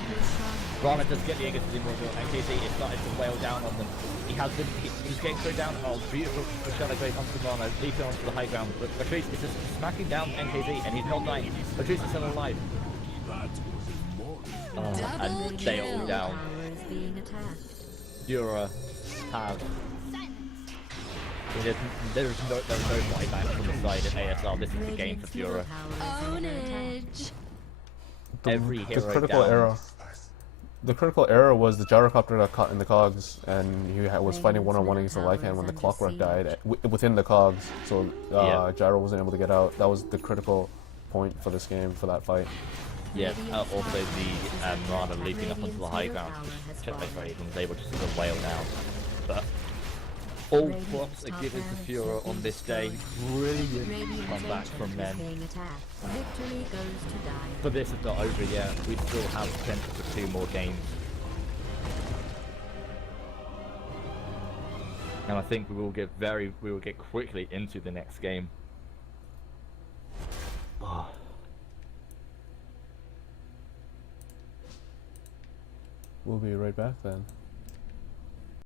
Rana does get the Aegis of the Immortal, and KZ is starting to wail down on them. He's getting thrown down. Oh, beautiful Shadow Blade onto Rana, leaping onto the high ground. But Patrice is just smacking down NKZ, and he's not dying. Patrice is still alive. And they are all down. Tower is being attacked. FUReuR have. There's no buyback from the side of ASL. This is the game for FUReuR. Ownage. Every The hero critical down. error. The critical error was the gyrocopter got caught in the cogs, and he was fighting one-on-one against the Lycan when the clockwork died within the cogs. So Gyro wasn't able to get out. That was the critical point for this game, for that fight. Yeah, also the Mirana leaping up onto the high ground. Checkmate Raven was able to sort of wail down. But all props are given to FUReuR on this day. Brilliant comeback from them. Victory goes to die. But this is not over yet. We still have potential for 2 more games. And I think we will get quickly into the next game. Oh. We'll be right back then.